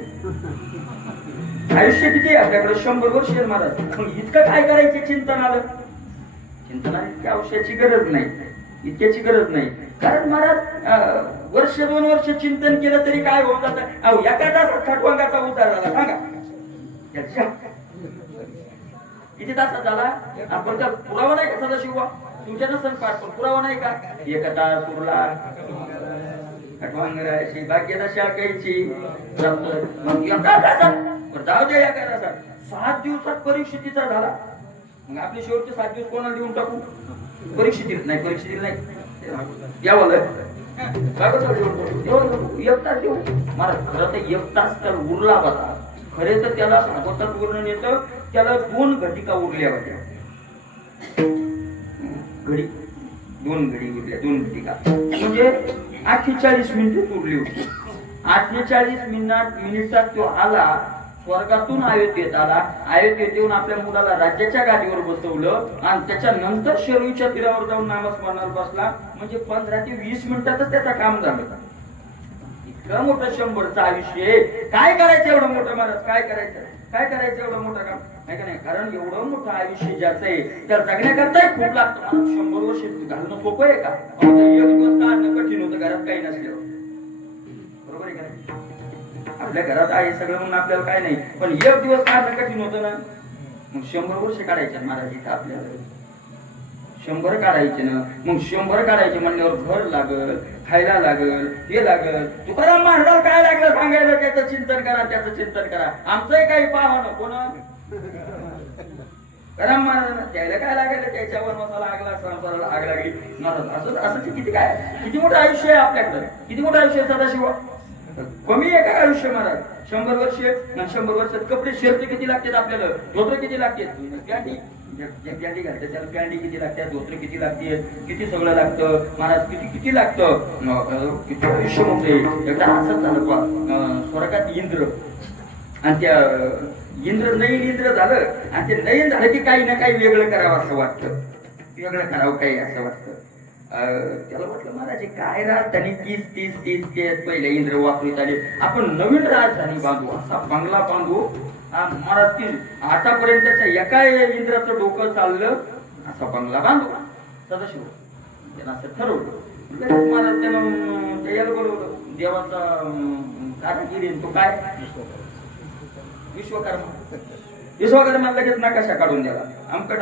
आयुष्य किती आहे आपल्याकडे? 100 वर्ष आहे महाराज. मग इतकं काय करायचं चिंतन आलं? चिंतनाला इतक्या औषधाची गरज नाही, इतक्याची गरज नाही. कारण महाराज वर्ष 2 वर्ष चिंतन केलं तरी काय होऊन जातं? अहो एका तासात खटवांगाचा उतार झाला सांगा. किती तासात झाला? आपण तर पुरावा नाही का सदाशिव? तुमच्या नसन पाठ पण पुरावा नाही का? एका तास उरला खटवांगराची भाग्यदशा कायची मग एका तासात जाऊ द्या. एका तासात 7 दिवसात परीक्षितीचा झाला. मग आपले शेवटचे 7 दिवस कोणाला देऊन टाकू? परीक्षित नाही, परीक्षित नाही यावं एक तास देऊ मला. खरं तर 1 तास तर उरला होता. खरे तर त्याला भागवतात वर्णन येतं त्याला 2 घटिका उरल्या होत्या. घडी 2 घडी उरल्या, 2 घटिका म्हणजे 48 मिनिटं उरली होती. 48 मिनिटात तो आला स्वर्गातून अयोध्येत आला. अयोध्येत येऊन आपल्या मुलाला राज्याच्या गादीवर बसवलं आणि त्याच्यानंतर शरीच्या तीरावर जाऊन नामस्मरणाला बसला. म्हणजे 15 ते 20 मिनिटातच त्याचं काम झालं. इतकं मोठं 100चं आयुष्य काय करायचं एवढं मोठं महाराज? काय करायचं एवढं मोठं काम नाही का? नाही. कारण एवढं मोठं आयुष्य ज्याचं आहे त्याला जगण्याकरता खूप लागतं. 100 वर्ष घालणं सोपं आहे का? 1 दिवस काढणं कठीण होतं घरात काही नसल्यावर. बरोबर आहे का नाही? आपल्या घरात आहे सगळं म्हणून आपल्याला काय नाही, पण 1 दिवस काढणं कठीण होतं ना. मग 100 वर्ष काढायचे महाराज इथं आपल्याला. 100 काढायचे ना. मग 100 काढायचे म्हणल्यावर घर लागल, खायला लागल, हे लागल. तुकाराम महाराजाला काय लागलं सांगायला? त्याचं चिंतन करा, त्याचं चिंतन करा. आमचंही काही पाहा नको ना. तुकाराम महाराजांना त्याला काय लागायला? त्याच्यावर मसाला लागला, संसाराला आग लागली. असं असं किती मोठं आयुष्य आहे आपल्याकडं. किती मोठं आयुष्य आहे सदाशिव? कमी आहे का आयुष्य महाराज? 100 वर्ष. 100 वर्षात कपडे शर्ट किती लागतात आपल्याला? धोत्र किती लागतात? पॅन्टी पॅन्टी घालतात त्याला पॅन्टी किती लागतात? धोत्र किती लागते? किती सगळं लागतं महाराज? किती लागतं? किती आयुष्य मोठे. एकदा असंच झालं पा स्वर्गात इंद्र आणि त्या नयन इंद्र झालं आणि ते नयन झालं की काही ना काही वेगळं करावं असं वाटतं. वेगळं करावं काही असं वाटतं. त्याला म्हटलं महाराज काय राजधानी 30 पहिले इंद्र वापरीत आले. आपण नवीन राजधानी बांधू, असा बंगला बांधू महाराज की आतापर्यंत त्याच्या एका इंद्राचं डोकं चाललं असा बंगला बांधू. सदाशिव त्याला असं ठरवलं. महाराज त्यानं याला बोलवलं देवाचा कारागिरी. तो काय विश्वकर्मा लगेच नकाशा काढून द्याला. अमका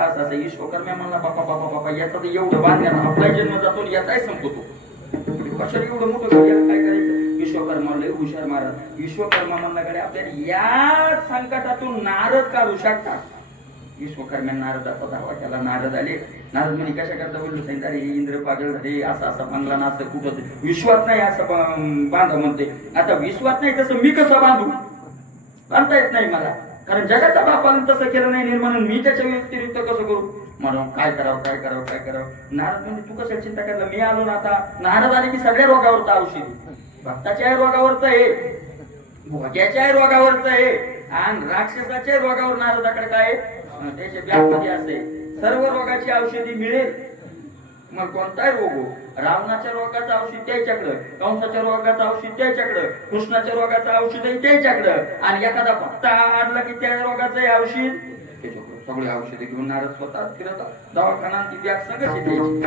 असं विश्वकर्मा म्हणला बापा याचा तर एवढं बांधण्यात आपला जन्म जातो याचाही संपतो. कशाला एवढं मोठं काय करायचं? विश्वकर्मा लय हुशार महाराज. विश्वकर्मा म्हणल्याकडे आपल्याला या संकटातून नारद काढू शकतात. विश्वकर्मा नारदाचा धावा केला. नारद आले. नारद म्हणे कशा करता? बोललो सांगितलं अरे इंद्र पागल झाले, असा बंगला ना असं कुठं विश्वात नाही असं बांधा म्हणते. आता विश्वात नाही तसं मी कसं बांधू? बांधता येत नाही मला. कारण जगाच्या बापानं तसं केलं नाही निर्माण. मी त्याच्या व्यतिरिक्त कसं करू? म्हणून काय करावं? नारद म्हणजे तू कसं चिंता करला? मी आलो ना आता. नारद आले की सगळ्या रोगावरचं औषध. भक्ताच्याही रोगावरचं आहे, भोग्याच्याही रोगावरचं आहे आणि राक्षसाच्याही रोगावर नारदाकडे काय त्याच्या व्यापमध्ये असे सर्व रोगाची औषधी मिळेल. मग कोणताही रोग हो. रावणाच्या रोगाचं औषध त्याच्याकडं, कंसाच्या रोगाचं औषध त्याच्याकडं, कृष्णाच्या रोगाचं औषधही त्याच्याकडं आणि एखादा भक्त आणला की त्या रोगाचंही औषध त्याच्याकडं. सगळे औषधे घेऊन नारद स्वतः फिरत दवाखाना ती बॅग सगळं द्यायची.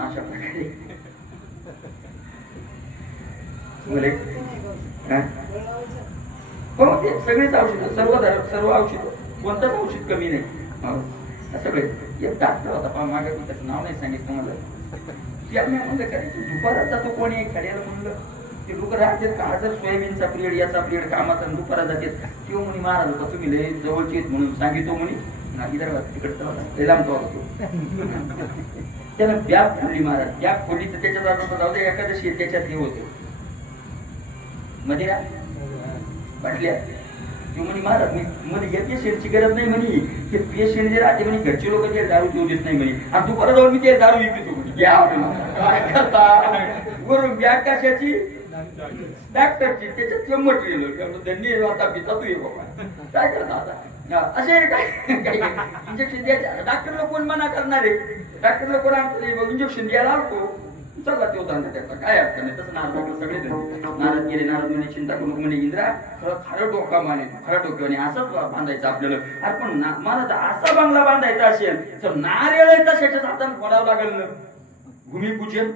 अशा प्रकारे हो ते सगळीच औषध, सर्व औषध, कोणतंच औषध कमी नाही. सगळे एक डॉक्टर होता मागे, त्याचं नाव नाही सांगितलं मला. म्हणजे करायचं दुपाराचा तो कोणी खेड्याला म्हणलं ते लोक राहतात का जर सोयाबीनचा पिरियड याचा पिरियड कामाचा दुपारा जातात. किंवा म्हणे महाराज होता तुम्ही लय जवळचे म्हणून सांगितलं म्हणे तिकडचा होता लांबचा होता त्याला बॅग खोलली महाराज. बॅग खोलली तर त्याच्यात जाऊ दे एखादशी त्याच्यात हे होते मदिरा बाटल्या. तू म्हणे महाराज मी मध्ये या पेशंटची गरज नाही म्हणे. ते पेशंट जे राहते म्हणे घरचे लोक ते दारू पिऊ देत नाही म्हणे. आणि तू परत जाऊन मी ते दारू पितो वरून बॅग कशाची डॉक्टरची त्याच्यात मटेरियल धन्य आता पिता तू ये बाबा काय करता आता असे काय इंजेक्शन द्यायचे. डॉक्टरला कोण मना करणार आहे. डॉक्टरला कोण आणतो इंजेक्शन द्यायला आलतो चला ते होता त्याचा काय अर्थ नाही. तसं नारद सगळे नारद गेले. नारद म्हणे चिंता करू म्हणे इंद्रा खरं डोका माने खरं डोक्याने असंच बांधायचं आपल्याला. अरे पण महाराज असा बंगला बांधायचा असेल तर नारळ तशाच्याच हाताने फोडावं लागेल ना. भूमिपूजन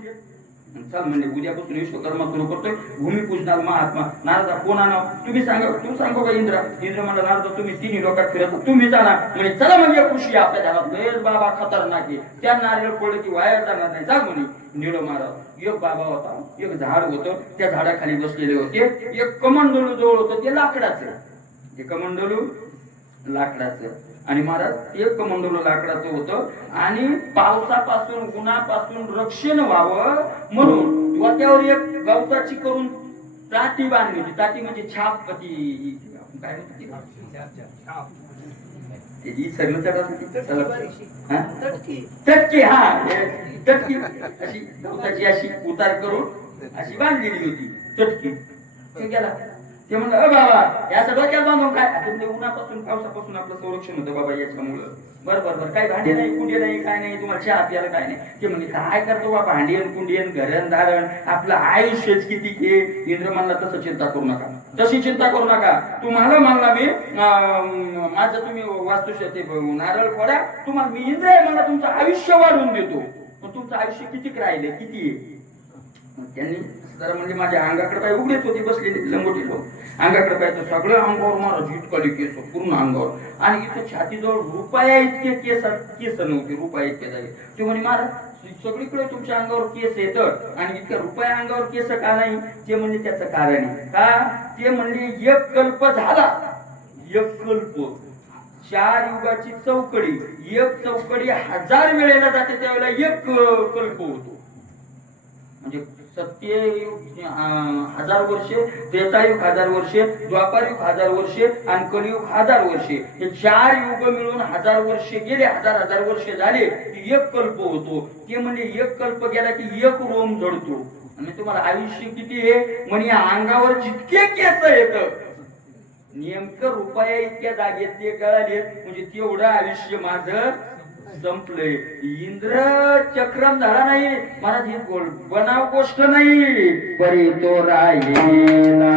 चल म्हणजे उद्यापासून विश्वकर्मा सुरू करतोय. भूमिपूजनाला महात्मा नारदा कोण आणा तुम्ही सांगा. तू सांगो का इंद्रा. इंद्र म्हणला नारदा तुम्ही तिन्ही लोकात फिरत तुम्ही जाणा म्हणजे चला म्हणजे खुशी आपल्या घरात लयच बाबा खतरनाक आहे. त्या नारळ पडलं की वाया जाणार नाही जा म्हणे. निळ महाराज एक बाबा होता. एक झाड होतं त्या झाडाखाली बसलेले होते. एक कमंडलू जवळ होतं ते लाकडाचं. ते कमंडलू लाकडाचं आणि महाराज एक कमंडलू लाकडाचं होतं. आणि पावसापासून उन्हापासून रक्षण व्हावं म्हणून डोक्यावर एक गवताची करून टाटी बांधली होती. टाटी म्हणजे छाप काय तटकी हा तटकी अशी गवताची अशी उतार करून अशी बांधलेली होती तटकी. गेला ते म्हणलं अ बाबा या सगळं काय बांधून काय उन्हापासून पावसापासून आपलं संरक्षण होतं बाबा याच्यामुळं. बरं काही भांडे नाही कुंडे नाही काय नाही तुम्हाला चहा प्यायला काय नाही. ते म्हणजे काय करतो बा भांडेन कुंडेन घरण धारण आपलं आयुष्यच किती घे. इंद्र म्हणला तसं चिंता करू नका तशी चिंता करू नका. तुम्हाला म्हणला मी माझं तुम्ही वास्तुशास्त्र ते नारळ फोडा तुम्हाला मी इंद्र आहे मला तुमचं आयुष्य वाढवून देतो. पण तुमचं आयुष्य कितीक राहिले किती आहे. त्यांनी जरा म्हणजे माझ्या अंगाकडे पाय उघडेच होते बसलेले लंगोटी लोक. अंगाकडे पाय तर सगळं अंगावर महाराज इतकली केस पूर्ण अंगावर. आणि इथं छातीजवळ रुपया इतके केस नव्हते रुपया इतके जागे. ते म्हणे महाराज सगळीकडे तुमच्या अंगावर केस येतं आणि इतक्या रुपया अंगावर केस का नाही. ते म्हणजे त्याचं कारण आहे का. ते म्हणले एक कल्प झाला. एक कल्प 4 युगाची चौकडी. एक चौकडी 1000 वेळेला जाते त्यावेळेला एक कल्प होतो. म्हणजे सत्ययुग 1000 वर्षे, त्रेतायुग 1000 वर्षे, द्वापारयुग 1000 वर्षे आणि कलियुग 1000 वर्षे. हे 4 युग मिळून 1000 वर्षे गेले. 1000 वर्षे झाले की एक कल्प होतो. ते म्हणजे एक कल्प गेला की एक रोम जडतो. आणि तुम्हाला आयुष्य किती आहे म्हणजे अंगावर जितके केस येत नेमकं रुपया इतक्या जागेत ते कळाले म्हणजे तेवढं आयुष्य माझं संपलंय. इंद्र चक्रम झाला नाही महाराज. ही बनाव गोष्ट नाही. परी तो राहिला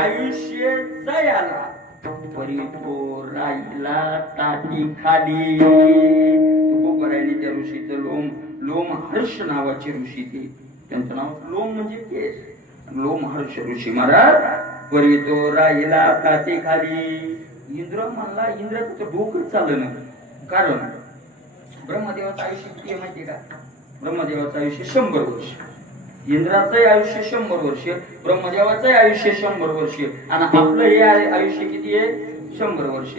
आयुष्य जयाला परी तो राहिला ताटी खाली. तुकोबरायने त्या ऋषीचं लोम हर्ष नावाचे ऋषी ते त्यांचं नाव लोम म्हणजे केस. लोम हर्ष ऋषी महाराज परी तो राहिला ताटी खाली. इंद्र म्हणला इंद्राचं तर डोकं चाललं ना. कारण ब्रह्मदेवाचं आयुष्य किती आहे माहितीये का. ब्रह्मदेवाचं आयुष्य 100 वर्ष. इंद्राचं आयुष्य 100 वर्ष. ब्रह्मदेवाचं आयुष्य 100 वर्ष. आणि आपलं हे आयुष्य किती आहे 100 वर्ष.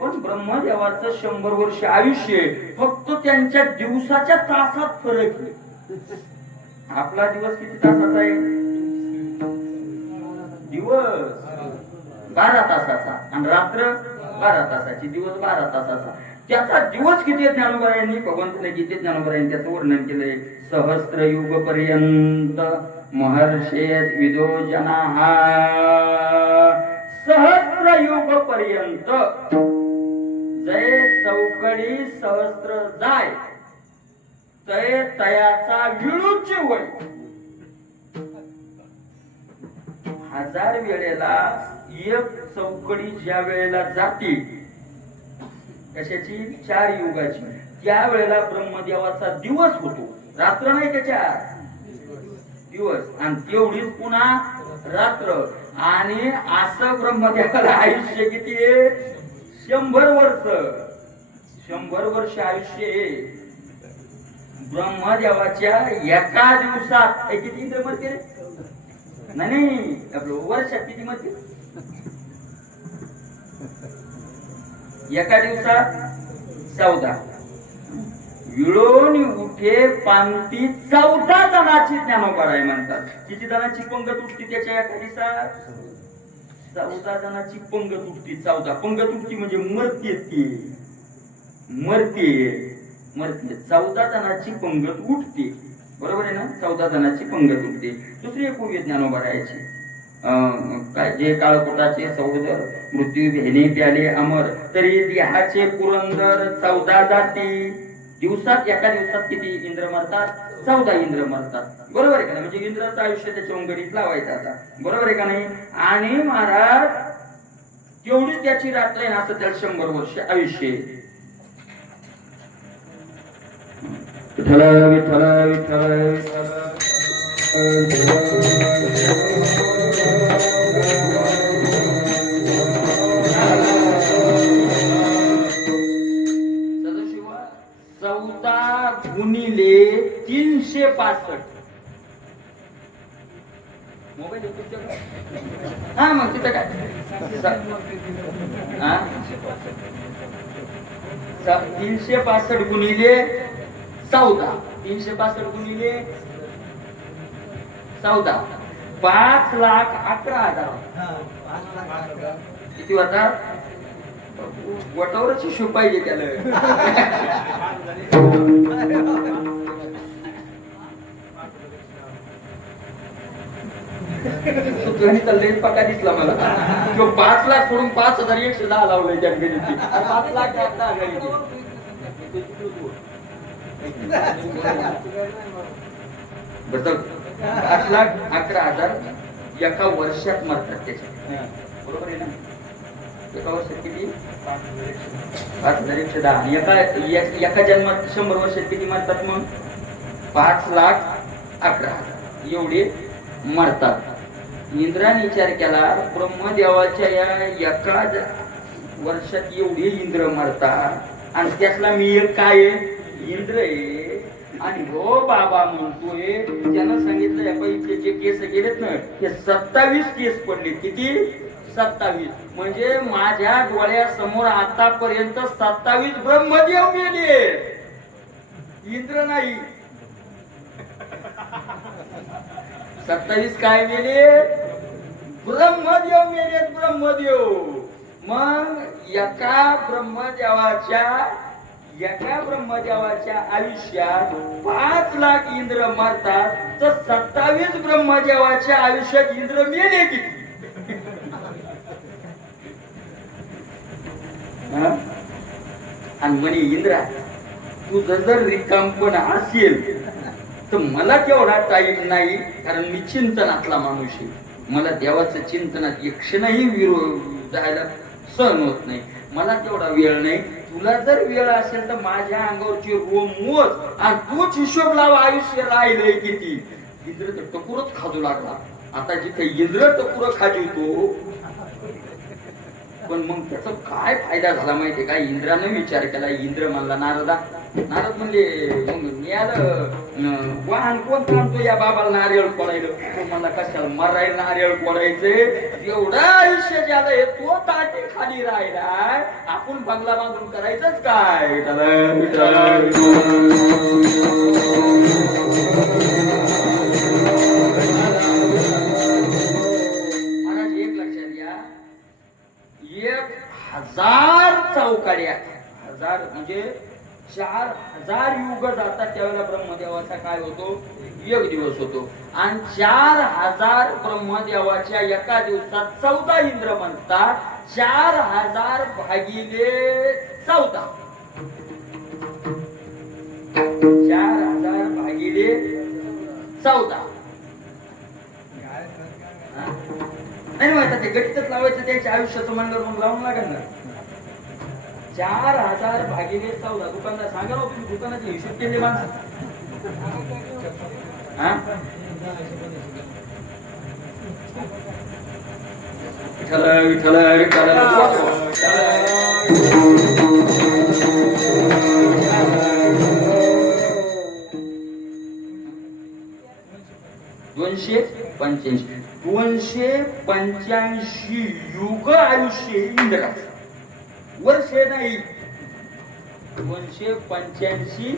पण ब्रह्मदेवाचं 100 वर्ष आयुष्य फक्त त्यांच्या दिवसाच्या तासात फरक आहे. आपला दिवस किती तासाचा आहे. दिवस 12 तासाचा आणि रात्र 12 तासाची, दिवस 12 तासाचा. त्याचा दिवस किती ज्ञानोबरायांनी, भगवंताने गीतेत ज्ञानोबरायांनी त्याचं वर्णन केलंय. सहस्त्र युग पर्यंत महर्षेत विदो जनाः. सहस्त्र युग पर्यंत जय चौकडी सहस्त्र जाय तय तयाचा विळूची वय. 1000 वेळेला एक चौकडी ज्या वेळेला जाते, कशाची? 4 युगाची, त्या वेळेला ब्रह्मदेवाचा दिवस होतो, रात्र नाही, त्याच्या दिवस, आणि तेवढीच पुन्हा रात्र. आणि असं ब्रह्मदेवाला आयुष्य किती आहे? 100 वर्ष. 100 वर्ष आयुष्य आहे ब्रह्मदेवाच्या एका दिवसात. किती इंद्र मरते? नाही, आपलं वर्षात किती मरते? एका दिवसात 14. विळून उठे पांती 14 जणांची ज्ञानोबराय म्हणतात. किती जणांची पंगत उठती त्याच्या एका दिवसात? 14 जणांची पंगत उठती. 14 पंगत उठती म्हणजे मरते, ती मरते मरते. 14 जणांची पंगत उठते, बरोबर आहे ना? 14 जणांची पंगत उठते. दुसरी एक उभी ज्ञानोबरायाची, काय जे काळकोटाचे सौदर मृत्यू भेने प्याले अमर तरी देहाचे पुरंदर 14 जाती. दिवसात, एका दिवसात किती इंद्र मरतात? 14 इंद्र मरतात, बरोबर आहे का नाही? म्हणजे इंद्राचं आयुष्य त्याच्या उंगडीत लावायचं आता, बरोबर आहे का नाही? आणि महाराज तेवढीच त्याची रात्र आहे ना, असं त्याला 100 वर्ष आयुष्य. विठ्ठल विठ्ठल विठ्ठल सदाशिव 14 गुणिले 365. मोबाईल हा, मग तिथं काय? 365 गुणिले 14. 365 गुणिले 14 5,11,000. किती होता? वटावरच हिशोब पाहिजे त्याला. गणित पक्का दिसला मला. 5 लाख सोडून 5,110 लावलंय त्या गणिती. 5 लाख 5,11,000 एका वर्षात मरतात त्याच्या, बरोबर आहे ना? एका वर्षात किती? 5,110. एका जन्मात 100 वर्षात किती मरतात? मग 5,11,000 एवढे मरतात. इंद्राने विचार केला, ब्रह्मदेवाच्या या एका वर्षात एवढे इंद्र मरतात आणि त्यातला मी एक काय इंद्र आहे. आणि हो बाबा म्हणतोय, त्यानं सांगितलं या पैसे जे केस गेलेत ना, ते 27 केस पडले. किती? 27. म्हणजे माझ्या डोळ्यासमोर आतापर्यंत 27 ब्रह्मदेव मेले, इंद्र नाही. 27 काय मेले? ब्रह्मदेव मेले, ब्रह्मदेव. मग एका ब्रह्मदेवाच्या आयुष्यात 5 लाख इंद्र मरतात, तर 27 ब्रह्मदेवाच्या आयुष्यात इंद्र मेले किती? आणि म्हणे, इंद्रा तुझं जर रिकामपण असेल तर मला तेवढा टाईम नाही, कारण मी चिंतनातला माणूस आहे. मला देवाचं चिंतनात एक क्षणही विरोध जायला सहन होत नाही. मला तेवढा वेळ नाही. तुला जर वेळ असेल तर माझ्या अंगावरची रोम मोज आणि तूच हिशोब लावा, आयुष्य राहिलंय किती. इंद्र तर टकुरच खाजू लागला. आता जिथे इंद्र टकुर खाजवतो, पण मग त्याचा काय फायदा झाला माहितीये का? इंद्रानं विचार केला. इंद्र म्हणला, नारद म्हणले, मग मिळालं वाहन कोण थांबतो या बाबाला नारळ फोडायला? तो म्हणला, कशाला मरायला नारळ फोडायचंय? एवढं आयुष्य ज्याला आहे तो ताटे खाली राहिलाय, आपण बंगला बांधून करायचंच काय? महाराज एक लक्षात घ्या, गाड्या, 1000 म्हणजे 4000 युग जातात त्यावेळेला ब्रह्मदेवाचा काय होतो, एक दिवस होतो. आणि 4000 ब्रह्मदेवाच्या एका दिवसात 14 इंद्र म्हणतात. 4000 भागिले 14, 4000 भागिले 14. नाही माहिती, ते गणितच लावायचं त्यांच्या आयुष्याचं म्हणल्यावर मग लावून लागेल ना. 4000 भागिले 14. दुकानदार सांगा ना, तुम्ही दुकानाचे हिशोब केले माणसं. विठ्ठल विठ्ठल विठ्ठल 285 युग आयुष्य इंद्राचं. वर्ष नाही, 285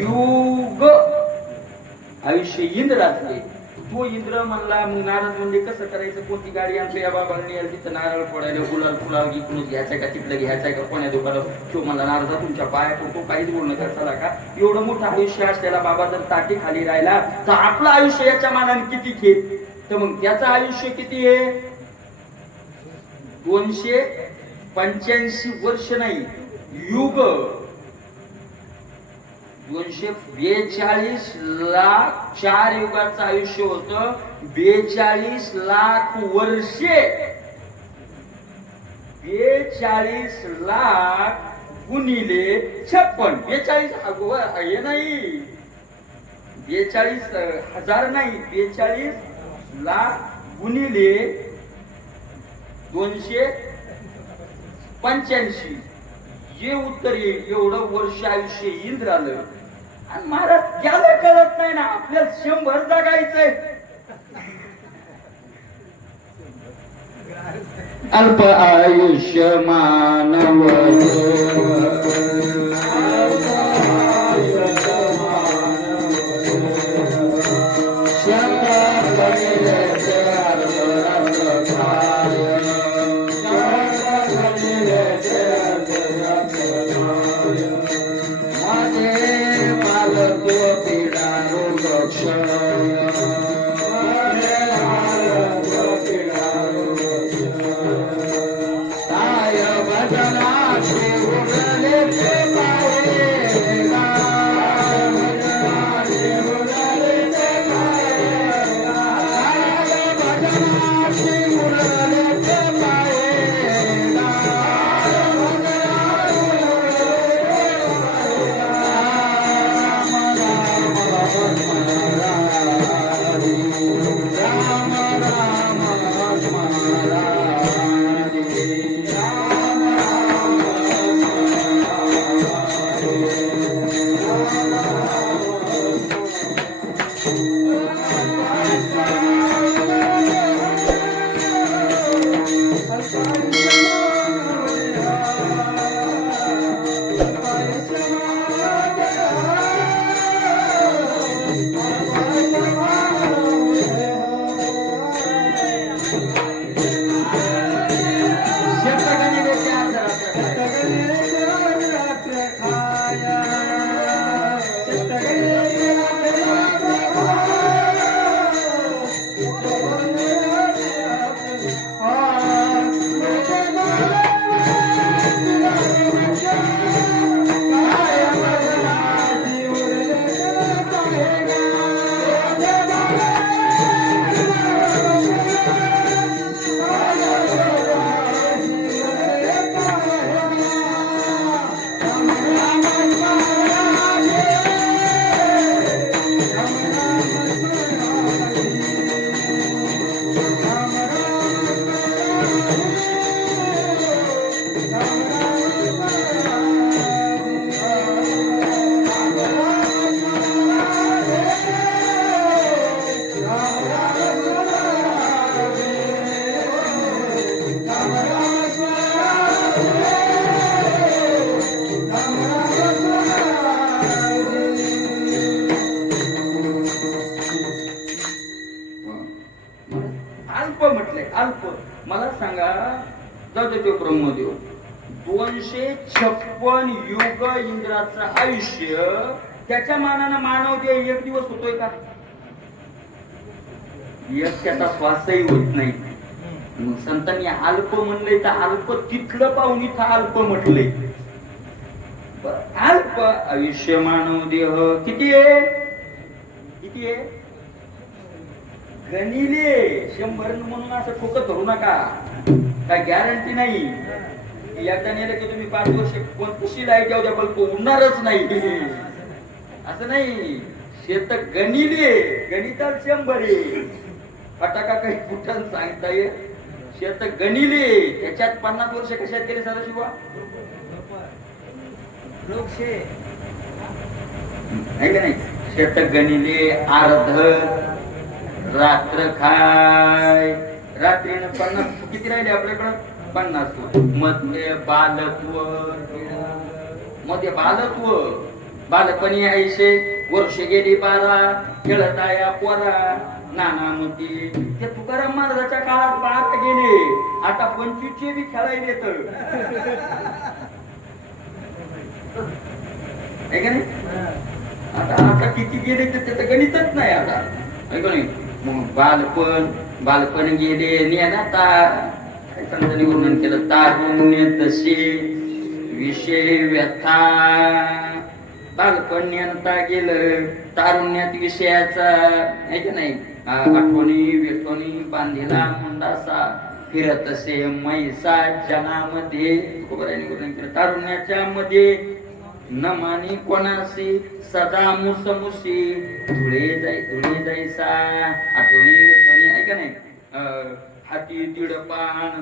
युग आयुष्य इंद्राचे. तो इंद्र म्हणला, मग नारद म्हणजे कसं करायचं, कोणती गाडी आमच्या या बाबांनी यायला तिथं नारळ फोडायला, गुलाल फुलाव इकडून घ्यायचं का, तिथलं घ्यायचं का, कोण्या दुकानात. तो म्हणला, नारदा तुमच्या पाया पडतो, काहीच बोलणं करता का. एवढं मोठं आयुष्य असलेला बाबा जर ताटी खाली राहिला तर आपलं आयुष्य याच्या मानाने किती खेळ. तर मग त्याचं आयुष्य किती आहे, 285 वर्ष नाही, युग. 242 लाख 4 युगाचं आयुष्य होतं. 42 लाख वर्षे, 42 लाख गुणिले 56. 42 हे नाही, 42,000 नाही, 42 लाख गुणिले 285. जे उत्तर येईल एवढं वर्ष आयुष्य इंद्र आलं. आणि महाराज त्याला कळत नाही ना, आपल्याला 100 जगायचंय. अल्प आयुष्य मानव अल्प. मला सांगा, जातो तो ब्रह्मदेव 56 युग इंद्राचं आयुष्य त्याच्या मानानं मानव ते एक दिवस होतोय का? एक त्याचा श्वासही होत नाही. मग संतांनी अल्प म्हणलंय तर अल्प तिथलं पाहून इथं अल्प म्हटलंय. अल्प आयुष्य मानव देह किती आहे? किती आहे? गणिले 100 म्हणून असं ठोकत धरू नका, काय गॅरंटी नाही. एकदा नेलं की तुम्ही 5 वर्ष कोणतीशी लाईट जाऊ द्या बल्ब उडणारच नाही असं नाही. शेत गणिले गणितात 100 आहे. फटाका काही कुठं सांगता येईल. शेत गणिले त्याच्यात 50 वर्ष कशात गेले सदाशिवा? नाही का नाही. शेत गणिले अर्ध रात्र खाय. रात्रीनं 50 किती राहिले आपल्याकडं? 50. मध्ये बालत्व, मध्ये बालत्व बालपणी 80 वर्ष गेली 12 खेळत आया पोरा नानामती. ते तुकाराम महाराजाच्या काळात 5 गेले, आता 25 बी खेळायला येत नाही. आता किती गेले तर त्याचं गणितच नाही आता. मग बालपण गेले नेता काय संतांनी वर्णन केलं. तारुण्य तसे विषय व्यथा. बालपण नेता गेलं, तारुण्यात विषयाचा आहे का नाही. आठवणी वेठवणी बांधिला मुंडासा फिरत असे मैसा जनामध्ये. वर्णन केलं. तारुण्याच्या मध्ये न मानी कोणाशी सदा मुसमुशी धुळे जायसा. आठवणी वेठवणी आहे का नाही. हाती दीडपान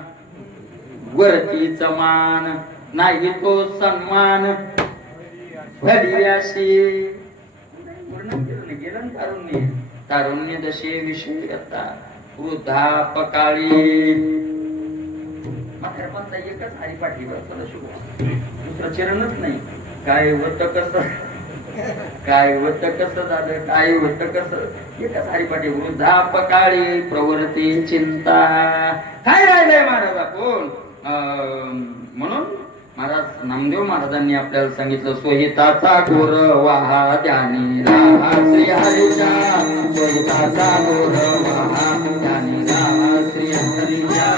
वरती चमान नाही तो सन्मान भरियाशी. वर्णन केलं गेलं तारुण्य. तारुण्य दशे विषय आता वृद्धापकाळी. म्हातारपणाचा एकच हरिपाठीवर दुसरं चरणच नाही. काय होतं कसं झालं, काय होतं कसं एकच हरिपाठी. वृद्धापकाळी प्रवृत्ती चिंता. काय राहिलंय महाराज आपण? म्हणून महाराज नामदेव महाराजांनी आपल्याला सांगितलं सोहिताचा गोर वाहा ध्यानी राहा श्री हरीचा. सोहिताचा गोर वाहा ध्यानी राहा श्री हरीचा.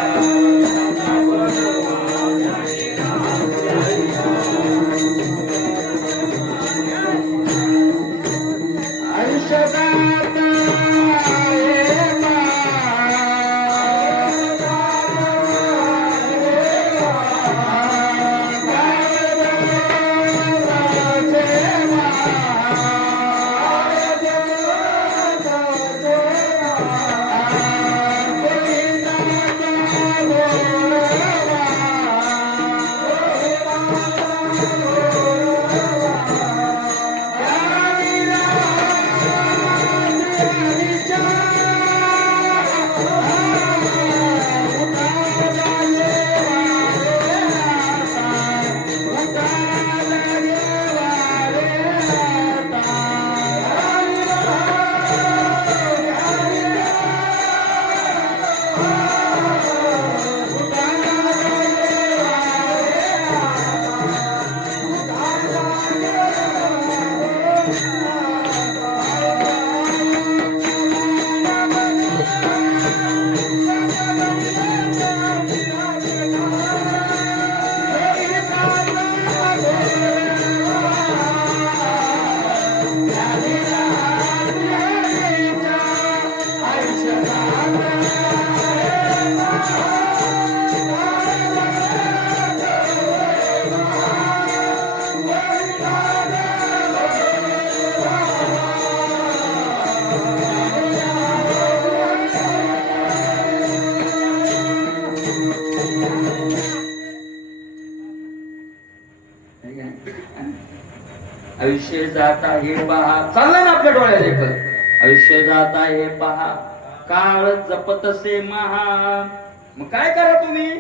आयुष्य जात आहे पहा. चाललंय ना आपल्या डोळ्यात एक. आयुष्य जात आहे पहा काळ जपतसे महा. मग काय करा तुम्ही?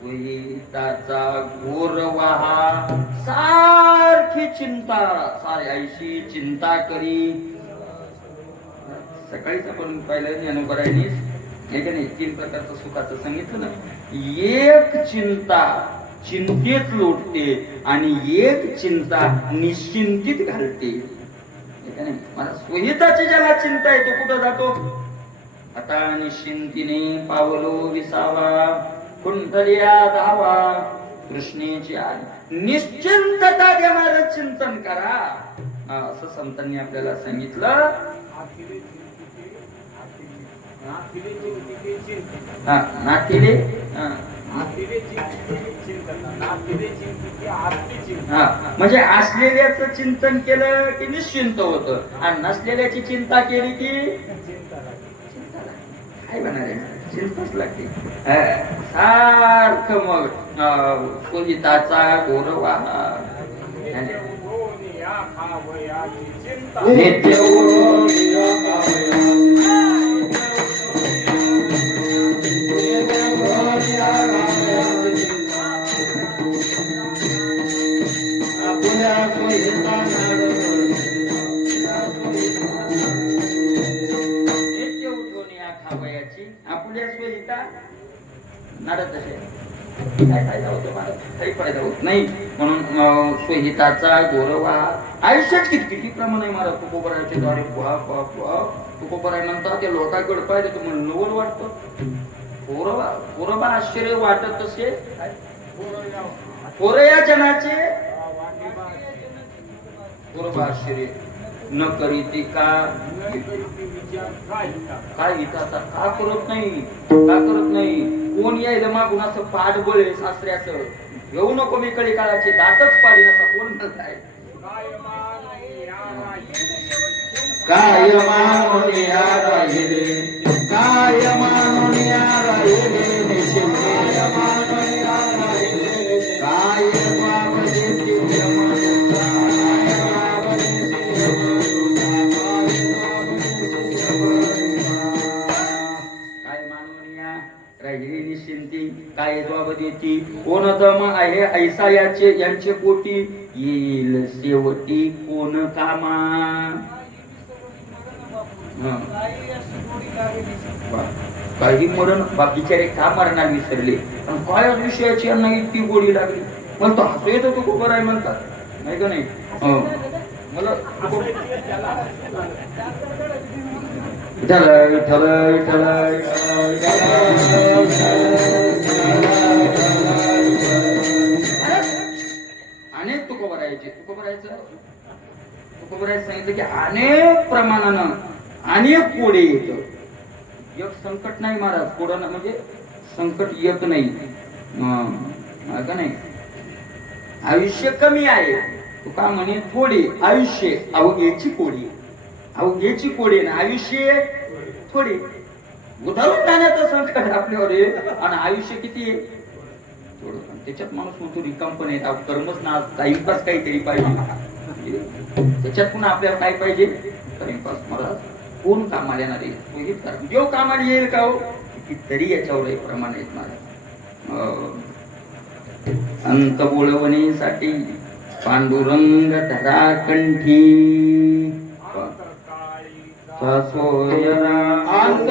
सुईताचा घोर वाहा सारखी चिंता. सारी आयुष्य चिंता करी. सकाळीच आपण पाहिलं ज्ञानोबरायांनी नाही 3 प्रकारचं सुखाचं सांगितलं ना. एक चिंता चिंतेत लोटते आणि एक चिंता निश्चिंतीत घालते. हे का नाही? मला स्वहिताची ज्याला चिंता आहे तो कुठं जातो? आता निश्चिंतीने पावलो विसावा, कुंडलिया धावा, कृष्णेची आली. निश्चिंतता देणारं चिंतन करा असं संतांनी आपल्याला सांगितलं. नाथिले म्हणजे असलेल्याच चिंतन केलं की निश्चिंत होत, आणि नसलेल्याची चिंता केली की काय होणार आहे? चिंताच लागते. सारखं मग सुहिताचा गोरवा नित्य आपल्या सोयीचा नाडत असे काय फायदा होतो? मला काही फायदा होत नाही. म्हणून सोहिताचा गोरवा आयुष्यात किती प्रमाण आहे. मला तुकोबरायचे द्वारे तुकोबराय म्हणतात ते लोकांकडे पाहिजे तुम्हाला नवल वाटतं. गोरवा आश्चर्य वाटत तसे पोरया जनाचे गोरवा आश्चर्य न करीती का काय हिताचा का करत नाही, का करत नाही. कोण यायला मागून असं पाठ बळे सासऱ्याचं घेऊ नको मी कळी काळाचे दातच पाडीन असा कोण म्हणताय. काय मानोनिया राहिले, काय मानोनिया राहिले, काय राहिली निश्चिंती, काय जबाब देती. कोण दम आहे ऐसा याचे यांचे पोटी, येईल शेवटी कोण कामा. काही मरण बाकीचे का मरणार विसरले, पण काय विषयाची यांना इतकी गोडी लागली. मला तो हसू येतो तो खूप आहे म्हणतात नाही का नाही. मला विठ्ठल विठ्ठल विठ्ठल अनेक तुकोबरायचं सांगितलं की अनेक प्रमाणानं अनेक कोडे येत. एक संकट नाही महाराज, कोडा म्हणजे संकट एक नाही का नाही. आयुष्य कमी आहे तू का म्हणे थोडे आयुष्य अवघेची कोडी, अवघेची कोडी ना आयुष्य थोडे. उधारून जाण्याचं संकट आपल्यावर आहे आणि आयुष्य किती आहे थोडं. त्याच्यात माणूस म्हणतो रिकाम पण आहे कर्मच ना टाइमपास काहीतरी पाहिजे. त्याच्यात पुन्हा आपल्याला काय पाहिजे टाइमपास. मला कोण कामाला येणार आहे, जो कामाला येईल का हो तरी याच्यावर प्रमाण आहेत माझं. अंत बोलवणीसाठी पांडुरंग धरा कंठी, सोयरा अंत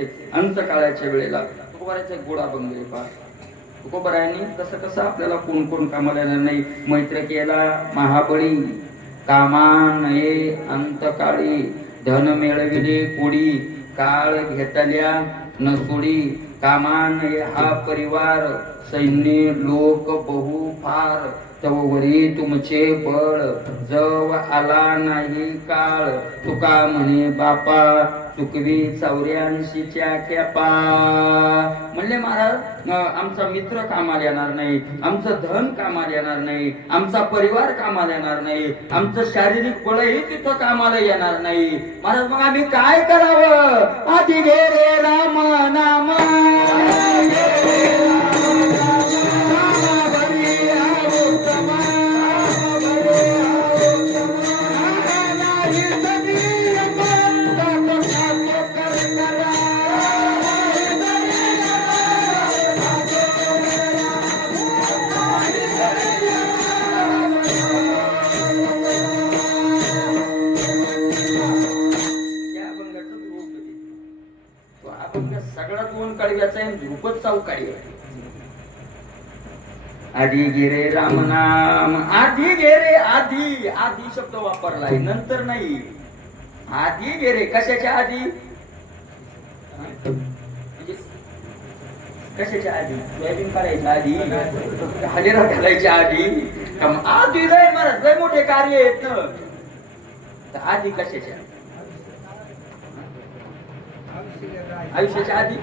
करायचे अंत काळाच्या वेळेला तुकोबारायचा गोडा बंगले पा तुकोबारायांनी कसं कसं आपल्याला कोण कोण कामाला येणार नाही. मैत्र केला महाबळी कामा नये अंत काळी धन मिळविले कोडी काळ घेतल्या नसोडी कामा नये हा परिवार सैन्य लोक बहु फार तवरी तुमचे बळ जव आला नाही काळ तुका म्हणे बापा चुकवी 84च्या खेपा. म्हणले महाराज आमचा मित्र कामाला येणार नाही, आमचं धन कामाला येणार नाही, आमचा परिवार कामाला येणार नाही, आमचं शारीरिक बळही तिथं कामाला येणार नाही. महाराज मग आम्ही काय करावं? आधी घे रे राम नाम सगळ्यात ऊन काढव्याचा आहे, झोपच चाऊ काढी. आधी गिरे राम नाम आधी गेरे आधी आधी शब्द वापरलाय नंतर नाही. आधी गेरे कशाच्या आधी? म्हणजे कशाच्या आधी? सोयाबीन काढायच्या आधी, हजेरा घालायच्या आधी, आधी लय महाराज लय मोठे कार्य आहेत ना. तर आधी कशाच्या? आयुष्याच्या आधी?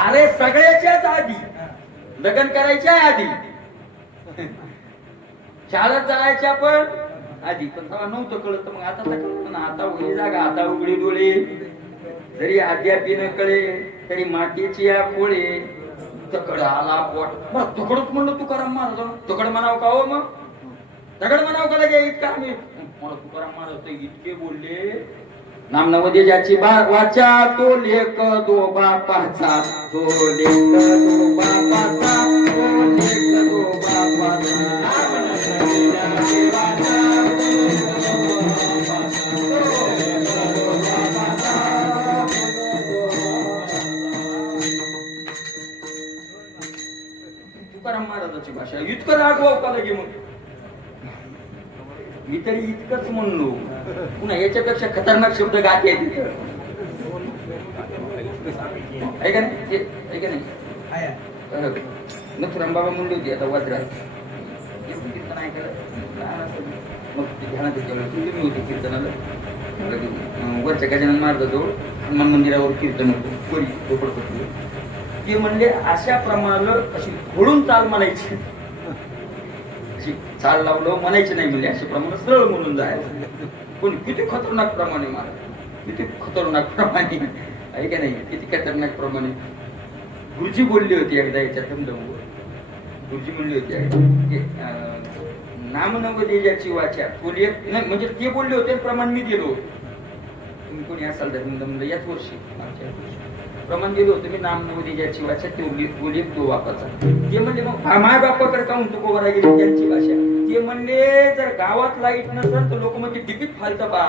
अरे सगळ्याच्याच आधी. लग्न करायच्या आधी, शाळेत जायच्या पण आधी. पण तेव्हा नव्हतं कळत, मग आता कळत ना. आता उघडी जागा, आता उघडी डोळे. जरी अद्यापी न कळे तरी मातीची या पोळे. तकड आला पोट, मग तकडच म्हणलं तुकाराम महाराज. तकड म्हणाव का हो? मग तकड म्हणाव का लगे इतका? मी मला तुकाराम महाराज इतके बोलले. नामनवदे ज्याची वाचा तो लेख दो बापाचा, तो लेख दो बापाचा, तो लेख दो बापाचा. तुकाराम महाराजाची भाषा इतकं रागवाव का लगे? मग मी तरी इतकंच म्हणलो. पुन्हा याच्यापेक्षा खतरनाक शब्द गाठी आहेत. ऐका नाही, ऐका नाही. नथुराम बाबा म्हणले होते आता वज्रात कीर्तन ऐकायला. मग ते ध्यानात तुम्ही होते कीर्तनाला वरच्या गजानन महाराजाजवळ हनुमान मंदिरावर कीर्तन होतं. कोरी झोपडपट्टी. ते म्हणले अशा प्रमाणे अशी घोडून चाल म्हणायची. चाल लावलं म्हणायचे नाही म्हणजे अशा प्रमाणे सरळ म्हणून जायचं. पण किती खतरनाक प्रमाणे मला, किती खतरनाक प्रमाणे आहे का नाही, किती खतरनाक प्रमाणे. गुरुजी बोलली होती एकदा याच्या थंडमवर. गुरुजी म्हणली होती नाम नवदे ज्याची वाचा बोलली नाही, म्हणजे ते बोलले होते प्रमाण मी दिलो. तुम्ही कोणी असाल तर म्हणलं याच वर्षी प्रमाण दिलं होतं मी. नाम नवदे ज्याची वाचा ते बोलले तो बापाचा. ते म्हणले मग माय बापाकडे का म्हणतो कोबरा गेली त्यांची भाषा. ते म्हणले जर गावात लाईट नसेल तर लोक म्हणजे टिकीट फालतं बा.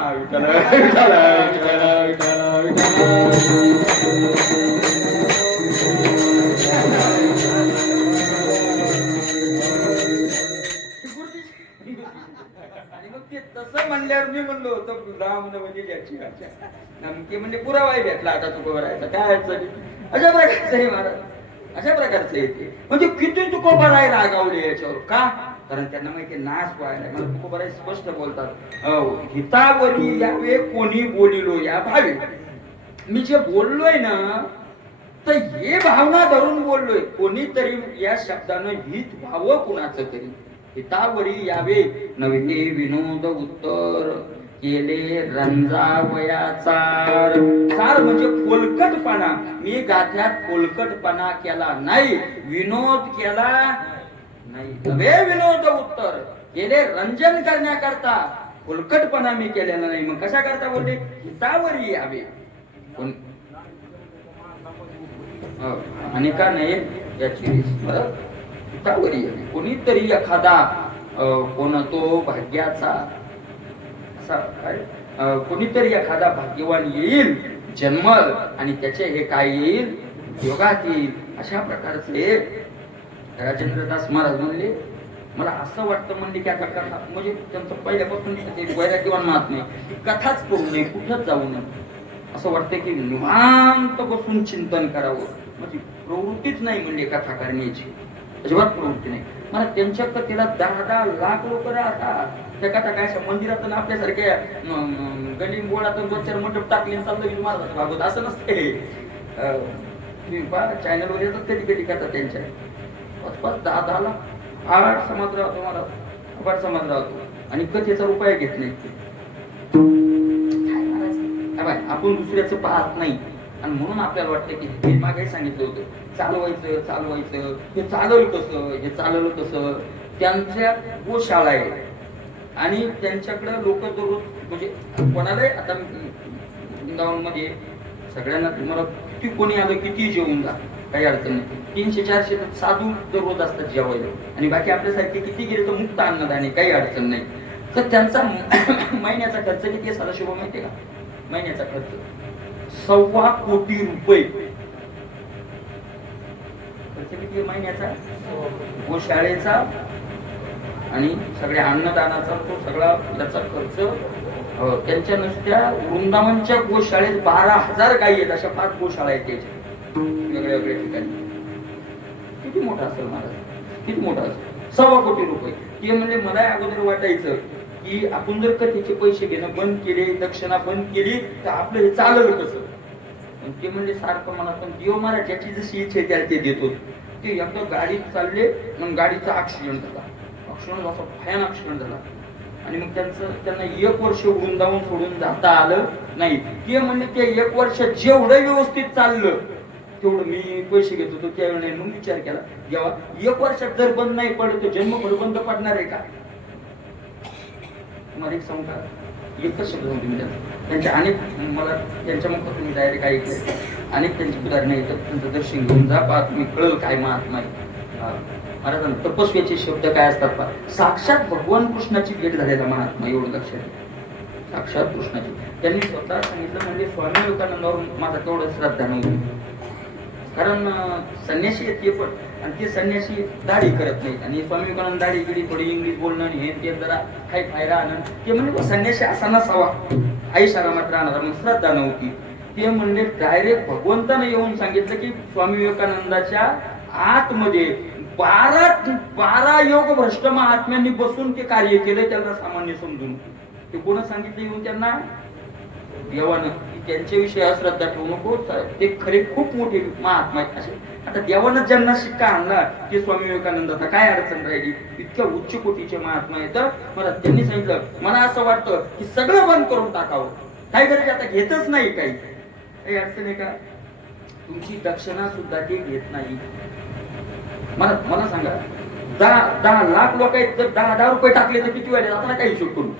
आणि मग ते तसं म्हणल्यावर मी म्हणलो होतो राम नवदे ज्याची वाचा. ते म्हणजे पुरावाही भेटला आता तुकोबारायचा. काय अशा प्रकारचं आहे महाराज, अशा प्रकारचं येते. म्हणजे किती तुकोबाराय रागावले याच्यावर का? कारण त्यांना माहिती नाश व्हायला. मला तुकोबाराय स्पष्ट बोलतात हितावरी यावे कोणी बोलिलो या भावे. मी जे बोललोय ना तर हे भावना धरून बोललोय. कोणीतरी या शब्दानं हित व्हावं कुणाचं तरी. हितावरी यावे नव्हे विनोद उत्तर केले रंजावयाचा. सार म्हणजे फोलकटपणा. मी गाथ्यात फोलकटपणा केला नाही, विनोद केला नाही. नव्हे विनोद उत्तर केले रंजन करण्याकरता. फोलकटपणा मी केलेला नाही. मग कशा करता बोलले? हितावरी यावे. आणि का नाही याची हितावरी यावे. कोणीतरी एखादा कोण तो भाग्याचा असा काय कोणीतरी एखादा भाग्यवान येईल जन्मल आणि त्याचे हे काय येईल योगात येईल. अशा प्रकारचे राजेंद्रदास महाराज म्हणले. मला असं वाटतं म्हणले की आता कथा म्हणजे त्यांचं पहिल्यापासून ते वैराग्यवान मात नाही की कथाच करू नये कुठंच जाऊ नये. असं वाटतं की निवांत बसून चिंतन करावं. म्हणजे प्रवृत्तीच नाही म्हणजे कथा करण्याची अजिबात प्रवृत्ती नाही. मला त्यांच्या कथेला 10-10 लाख लोक राहतात. त्या कथा काय मंदिरातून आपल्यासारख्या गली बोळातून 2-4 मंडप टाकले चाललं महाराज भागवत असं नसते. तुम्ही पहा चॅनलवर येतात कधी कधी कथा त्यांच्या 5-5, 10-10 लाख आठ समाज राहतो मला आठ समाज राहतो आणि कथेचा रुपया घेत नाही. आपण दुसऱ्याचं पाहत नाही आणि म्हणून आपल्याला वाटतं की हे मागे सांगितलं होतं चालवायचं हे चालवलं कसं हे चालवलं कसं. त्यांच्या गोशाळा आहे आणि त्यांच्याकडे लोक दररोज म्हणजे कोणालाही आता वृंदावनमध्ये सगळ्यांना तुम्हाला किती कोणी आलं किती जेवून जा काही अडचण नाही. 300-400 साधू दररोज असतात जेवायला आणि बाकी आपल्यासारखे किती गेले तर मुक्त अन्नदान काही अडचण नाही. तर त्यांचा महिन्याचा खर्च किती आहे सदाशिव माहितीये का? महिन्याचा खर्च 1.25 कोटी रुपये खर्च किती आहे महिन्याचा गोशाळेचा आणि सगळ्या अन्नदानाचा तो सगळा त्याचा खर्च. त्यांच्या नुसत्या वृंदावनच्या गोशाळेत 12,000 गायी आहेत. अशा 5 गोशाळा आहेत त्याच्या वेगळ्या वेगळ्या ठिकाणी. किती मोठा असेल महाराज किती मोठा असेल 1.25 कोटी रुपये. ते म्हणजे मला अगोदर वाटायचं की आपण जर कथेचे पैसे घेणं बंद केले दक्षिणा बंद केली तर आपलं हे चाललं कसं. ते म्हणजे सारखं मला पण देव महाराज ज्याची जशी इच्छा आहे त्याला ते देतो. ते एकदा गाडीत चालले मग गाडीचा ऍक्सिडेंट झाला. ऍक्सिडेंट असा भयानक ऍक्सिडेंट झाला आणि मग त्यांना 1 वर्ष वृंदावन सोडून जाता आलं नाही. ते म्हणजे ते 1 वर्ष जेवढं व्यवस्थित चाललं तेवढं मी पैसे घेत होतो त्यावेळी मग विचार केला जेव्हा 1 वर्षात जर बंद नाही पडत तर जन्मभर बंद पडणार आहे का. तुम्हाला एक सांगू का एकच शब्द सांगतो मी त्यांच्या अनेक मला त्यांच्या मुखात तुम्ही डायरेक्ट ऐकले अनेक त्यांची उदाहरणं येतात. त्यांचं दर्शन घेऊन जा पहा तुम्ही कळलं काय महात्मा आहे. तपस्व्याचे शब्द काय असतात पहा. साक्षात भगवान कृष्णाची भेट झालेला महात्मा एवढं लक्षात साक्षात कृष्णाची. त्यांनी स्वतः सांगितलं म्हणजे स्वामी विवेकानंदावर माझा तेवढं श्रद्धा नव्हती. कारण संन्यासी आहेत ते पण आणि ते संन्यासी दाढी करत नाहीत आणि स्वामी विवेकानंद दाढी गिडी थोडी इंग्लिश बोलणं आणि हे ते जरा काही फायदा आणून ते म्हणजे संन्यासी असा नसावा आयुष्य आरामात राहणार. मग श्रद्धा नव्हती. ते म्हणले डायरेक्ट भगवंताने येऊन सांगितलं की स्वामी विवेकानंदाच्या आतमध्ये 12 योग भ्रष्ट महात्म्यांनी बसून ते कार्य केलं. त्यांना सामान्य समजून ते कोण सांगितलं येऊन त्यांना देवानं त्यांच्याविषयी अश्रद्धा ठेवू नको. ते खरे खूप मोठे महात्मा आहेत असे. आता देवानं ज्यांना शिक्का आणला ते स्वामी विवेकानंद आता काय अडचण राहिली. इतक्या उच्च कोटीचे महात्मा आहेत. मला त्यांनी सांगितलं मला असं वाटतं की सगळं बंद करून टाकावं. काय करायचं आता घेतच नाही काही अडचण आहे का. तुमची दक्षिणा सुद्धा ते घेत नाही. मला सांगा 10 लाख लोक आहेत जर 10 रुपये टाकले तर किती वेळ आता काही हिशोब करू.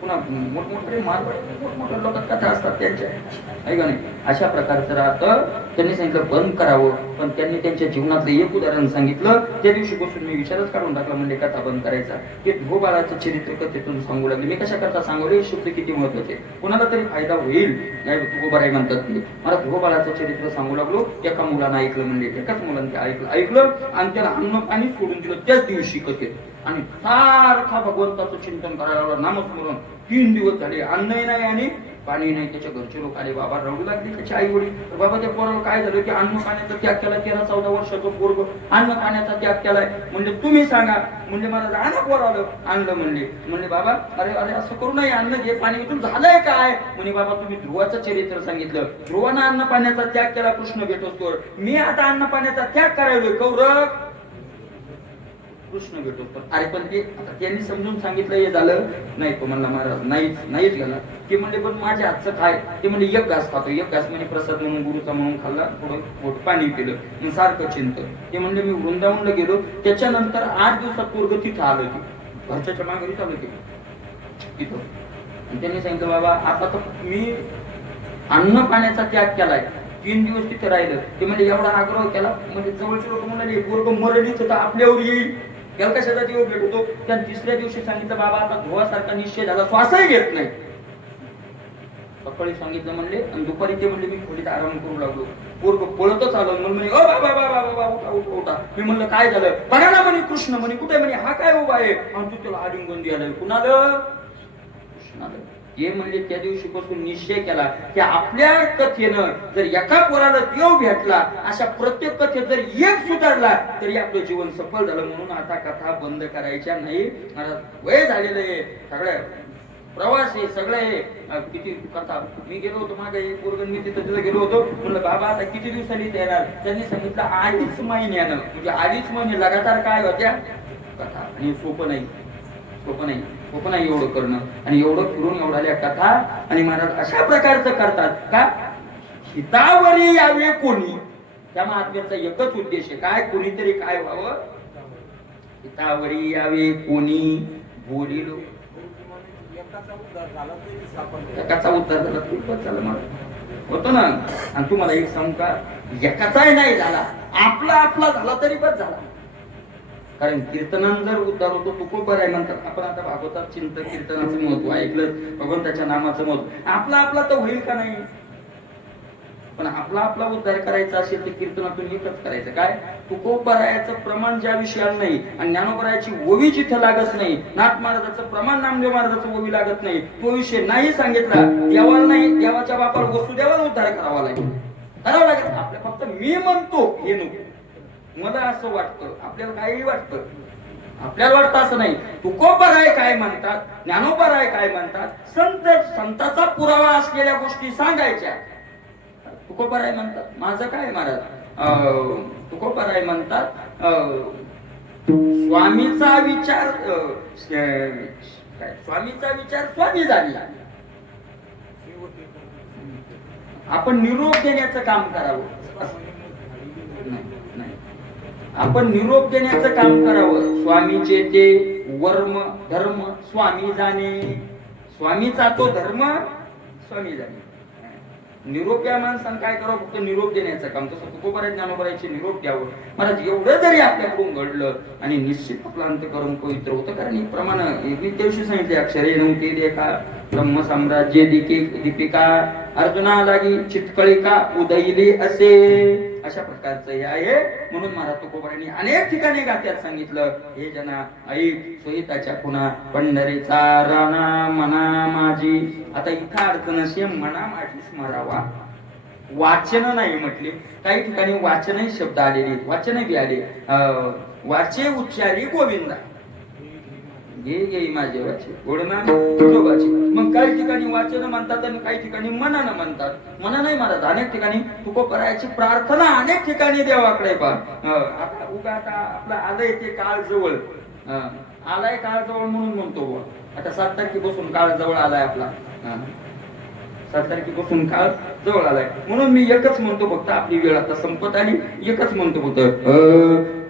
मोठमोठे मोठमोठ्या लोकात कथा असतात त्यांच्या आहे का नाही. अशा प्रकारचं राहतं. त्यांनी सांगितलं बंद करावं पण त्यांनी त्यांच्या जीवनातलं एक उदाहरण सांगितलं. त्या दिवशी बसून मी विचारच काढून टाकला म्हणजे कथा बंद करायचा. ते धोबाळाचं चरित्र कथेतून सांगू लागले. मी कशा करता सांगू शब्द किती महत्वाचे कोणाला तरी फायदा होईल नाही धोबाराय म्हणतात. मला धोबाळाचं चरित्र सांगू लागलो. एका मुलानं ऐकलं म्हणजे एकाच मुलानं ते ऐकलं आणि त्याला अन्न पाणी सोडून दिलं त्याच दिवशी कथेत आणि सारखा भगवंताचं चिंतन करायला नामस्मरण 3 दिवस झाले. अन्नही नाही आणि पाणी नाही. त्याच्या घरचे लोक आले बाबा रडू लागले त्याची आई वडील. बाबा त्या पोराला काय झालं की अन्न पाण्याचा त्याग केला. 13-14 वर्षाचं पोरग अन्न पाण्याचा त्याग केलाय. म्हणजे तुम्ही सांगा म्हणजे मला राहणं पोर आलं आणलं म्हणले बाबा अरे अरे असं करू नये अन्न घे पाणी इथून झालंय काय म्हणजे बाबा तुम्ही ध्रुवाचं चरित्र सांगितलं. ध्रुवानं अन्न पाण्याचा त्याग केला कृष्ण भेटतो. मी आता अन्न पाण्याचा त्याग करायलोय कौरव कृष्ण भेटतो. अरे पण ते आता त्यांनी समजून सांगितलं हे झालं नाही. तो म्हणला महाराज नाहीच गेला. ते म्हणले पण माझ्या हातचं काय. ते म्हणजे 1 घास खातो 1 घास म्हणजे प्रसाद म्हणून गुरुचा म्हणून खाल्ला थोडं पाणी पिलं सारखं चिंत. ते म्हणजे मी वृंदावनला गेलो त्याच्यानंतर 8 दिवसात पोरग तिथं आलं की घरच्याच्या माघारीच आलं की तिथं. त्यांनी सांगितलं बाबा आता तर मी अन्न पाण्याचा त्याग केलाय 3 दिवस तिथे राहिलं. ते म्हणजे एवढा आग्रह केला म्हणजे जवळचे लोक म्हणाले पोरग मरण इथं तर आपल्यावर येईल. त्याला कशाचा दिवस भेट होतो. त्या तिसऱ्या दिवशी सांगितलं बाबा आता धुवासारखा निश्चय झाला, श्वासही घेत नाही. सकाळी सांगितलं म्हणले आणि दुपारी ते म्हणले मी खोलीत आराम करू लागलो. पोरग पळतच आलो. मग म्हणे ओ बाबा बाबा बाबा उठा उठा उठा. मी म्हणलं काय झालं. बघा ना म्हणे कृष्ण म्हणे. कुठे म्हणे. हा काय उभा आहे. आणि तू त्याला आलिंगन द्यायला. कुणाला. कृष्णाला. हे म्हणजे त्या दिवशीपासून निश्चय केला की आपल्या कथेनं जर एका पोराला देव भेटला, अशा प्रत्येक कथेत जर एक सुधारला तरी आपलं जीवन सफल झालं. म्हणून आता कथा बंद करायच्या नाही. वय झालेलं आहे सगळ्या प्रवास आहे सगळे. किती कथा मी गेलो होतो मागे एक पोरगण मी तिथं गेलो होतो. म्हणलं बाबा आता किती दिवसांनी येणार. त्यांनी सांगितलं 2.5 महिन्यानं. म्हणजे 2.5 महिने लगातार काय होत्या कथा. आणि सोपं नाही सोपं नाही एवढं करणं. आणि एवढं फिरून एवढ्या कथा. आणि महाराज अशा प्रकारचं करतात का हितावरी यावे कोणी. त्या महात्म्याचा एकच उद्देश आहे काय. कोणीतरी काय व्हावं. हितावरी यावे कोणी बोलिलो. एकाचा उद्धार झाला खूपच झालं मला होतो ना. आणि तुम्हाला एक सांगू का एकाचाही नाही झाला आपला झाला तरी पण झाला. कारण कीर्तनानं जर उद्धार होतो तुकोबर आहे म्हणतात. आपण आता भागवतात चिंतन कीर्तनाचं महत्व ऐकलं. भगवंताच्या नामाचं महत्व. आपला तर होईल का नाही. पण आपला उद्धार करायचा असेल तर कीर्तनातून एकच करायचं काय. तुकोबरायाचं प्रमाण ज्या विषयाला नाही आणि ज्ञानोबरायाची ओवी जिथं लागत नाही, नाथ महाराजाचं प्रमाण नामदेव महाराजाचं ओवी लागत नाही, तो विषय नाही सांगितला. देवाला नाही देवाच्या बापाला वसुदेवाला उद्धार करावा लागेल. आपल्या फक्त मी म्हणतो हे नको. मला असं वाटतं आपल्याला काही वाटतं. आपल्याला वाटतं असं नाही. तुकोबराय काय म्हणतात, ज्ञानोबराय काय म्हणतात, संताचा पुरावा असलेल्या गोष्टी सांगायच्या. तुकोबराय म्हणतात माझं काय महाराज. तुकोबराय म्हणतात स्वामीचा विचार स्वामी झाला. आपण निरोप देण्याचं काम करावं. आपण निरोप देण्याचं काम करावं. स्वामीचे ते वर्म धर्म स्वामी जाणे. स्वामीचा तो धर्म स्वामी जाणे. निरोप या माणसानं काय करावं फक्त निरोप देण्याचं काम. तसं तुकोबराय ज्ञानोबरायचे निरोप द्यावं. महाराज एवढं जरी आपल्याकडून घडलं आणि निश्चित आपलं अंतःकरण पवित्र होतं. कारण ही प्रमाण मी दिवशी सांगितले अक्षरे नव्हते देखा ब्रह्म साम्राज्य दीपिका अर्जुना लागी चितकळिका उदयली असे. अशा प्रकारचं हे आहे. म्हणून महाराज तुकोबरायांनी अनेक ठिकाणी गात्यात सांगितलं हे जना ऐक सोयीताच्या पुन्हा पंढरीचा राणा मना माझी. आता इथं अडचण अशी मना माझी स्मरावा. वाचन नाही म्हटले. काही ठिकाणी वाचनही शब्द आलेले वाचन बी आले. वाचे उच्चारी गोविंदा घे माझे वाचे गोडना गोडोबाचे. मग काही ठिकाणी वाचन म्हणतात आणि काही ठिकाणी मनानं म्हणतात. मना नाही म्हणतात. अनेक ठिकाणी तुकोबरायाची प्रार्थना अनेक ठिकाणी देवाकडे पहा. आता उगा आता आपला आलंय ते काळ जवळ आलाय काळ जवळ म्हणून म्हणतो. आता 7 तारखेपासून काळ जवळ आलाय आपला. 7 तारखेपासून काळ जवळ आलाय म्हणून मी एकच म्हणतो फक्त. आपली वेळ आता संपत आली. एकच म्हणतो फक्त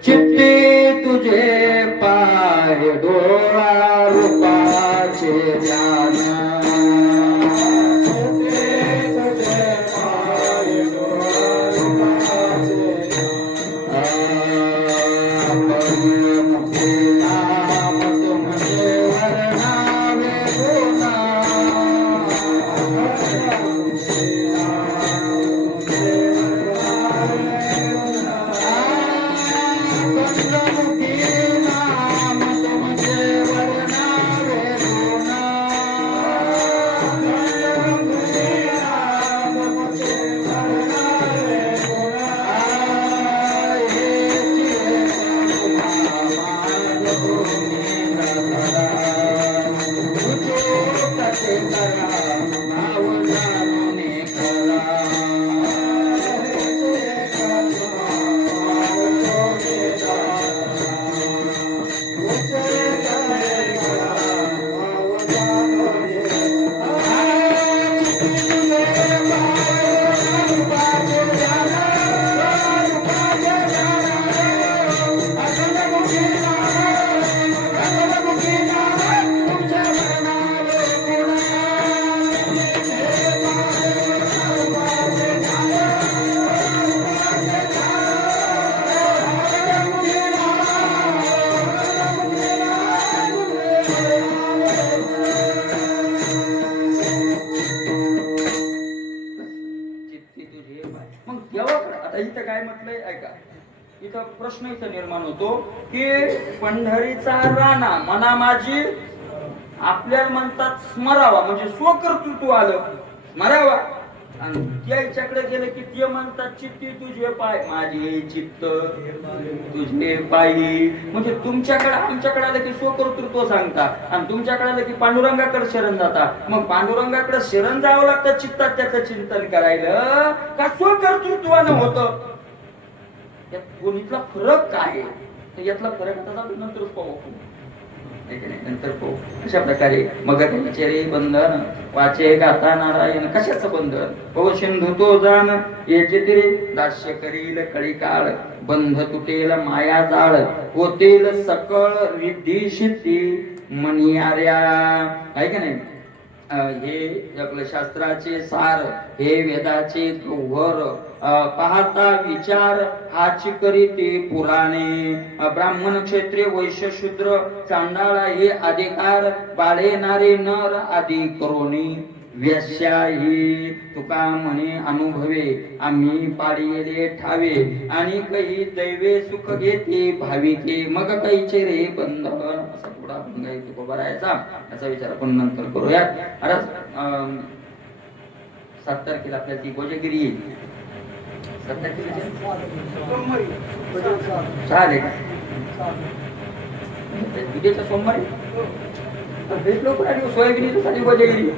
चित्ते तुझे पाय डोळा रूपाचे ध्यान. इथं प्रश्न इथं निर्माण होतो की पंढरीचा राणा मना माझी आपल्याला म्हणतात स्मरावा, म्हणजे स्वकर्तृत्व आलं स्मरावा. आणि त्याच्याकडे गेलं की ते म्हणतात चित्ती तुझे पाय, माझे चित्त तुझे पायी. म्हणजे तुमच्याकडे आमच्याकडे आलं की स्वकर्तृत्व सांगता आणि तुमच्याकडे आलं की पांडुरंगाकडे शरण जाता. मग पांडुरंगाकडे शरण जावं लागतं चित्तात त्याचं चिंतन करायला का स्वकर्तृत्वानं होतं? यात कोणीतला फरक काय आहे? यातला फरक आता नंतर पाहू, नंतर पाहू. अशा प्रकारे मग चेरे बंधन वाचे गाता नारायण कशाचं बंधन? हो सिंधू तो जाण याचे तिरे दास्य करील कळी काळ, बंध तुटेल माया जाळ, होतील सकळ रिद्धी सिद्धी मनियार्या. आहे का नाही? हे आपलं शास्त्राचे सार, हे वेदाचे गौहर, पाहता विचार हाची करीते पुराणे. ब्राह्मण क्षत्रिय वैश्य शूद्र चांडाळा हे अधिकार, बाळेनारे नर आदी करोनी व्याशाही. तुका म्हणे अनुभवे आम्ही पाडिले ठावे, आणि काही दैवे सुख घेते भाविके, मग काहीचे रे बंधन. असा थोडा अभंग आहे तुकोबा रायाचा, याचा विचार आपण नंतर करूया. आता 7 तारखेला आपल्याला ती कोजागिरी येईल. 7 तारखेला चालेल का? उद्याच्या सोमवारी भेटलो पण सोयागिरी साठी कोजागिरी.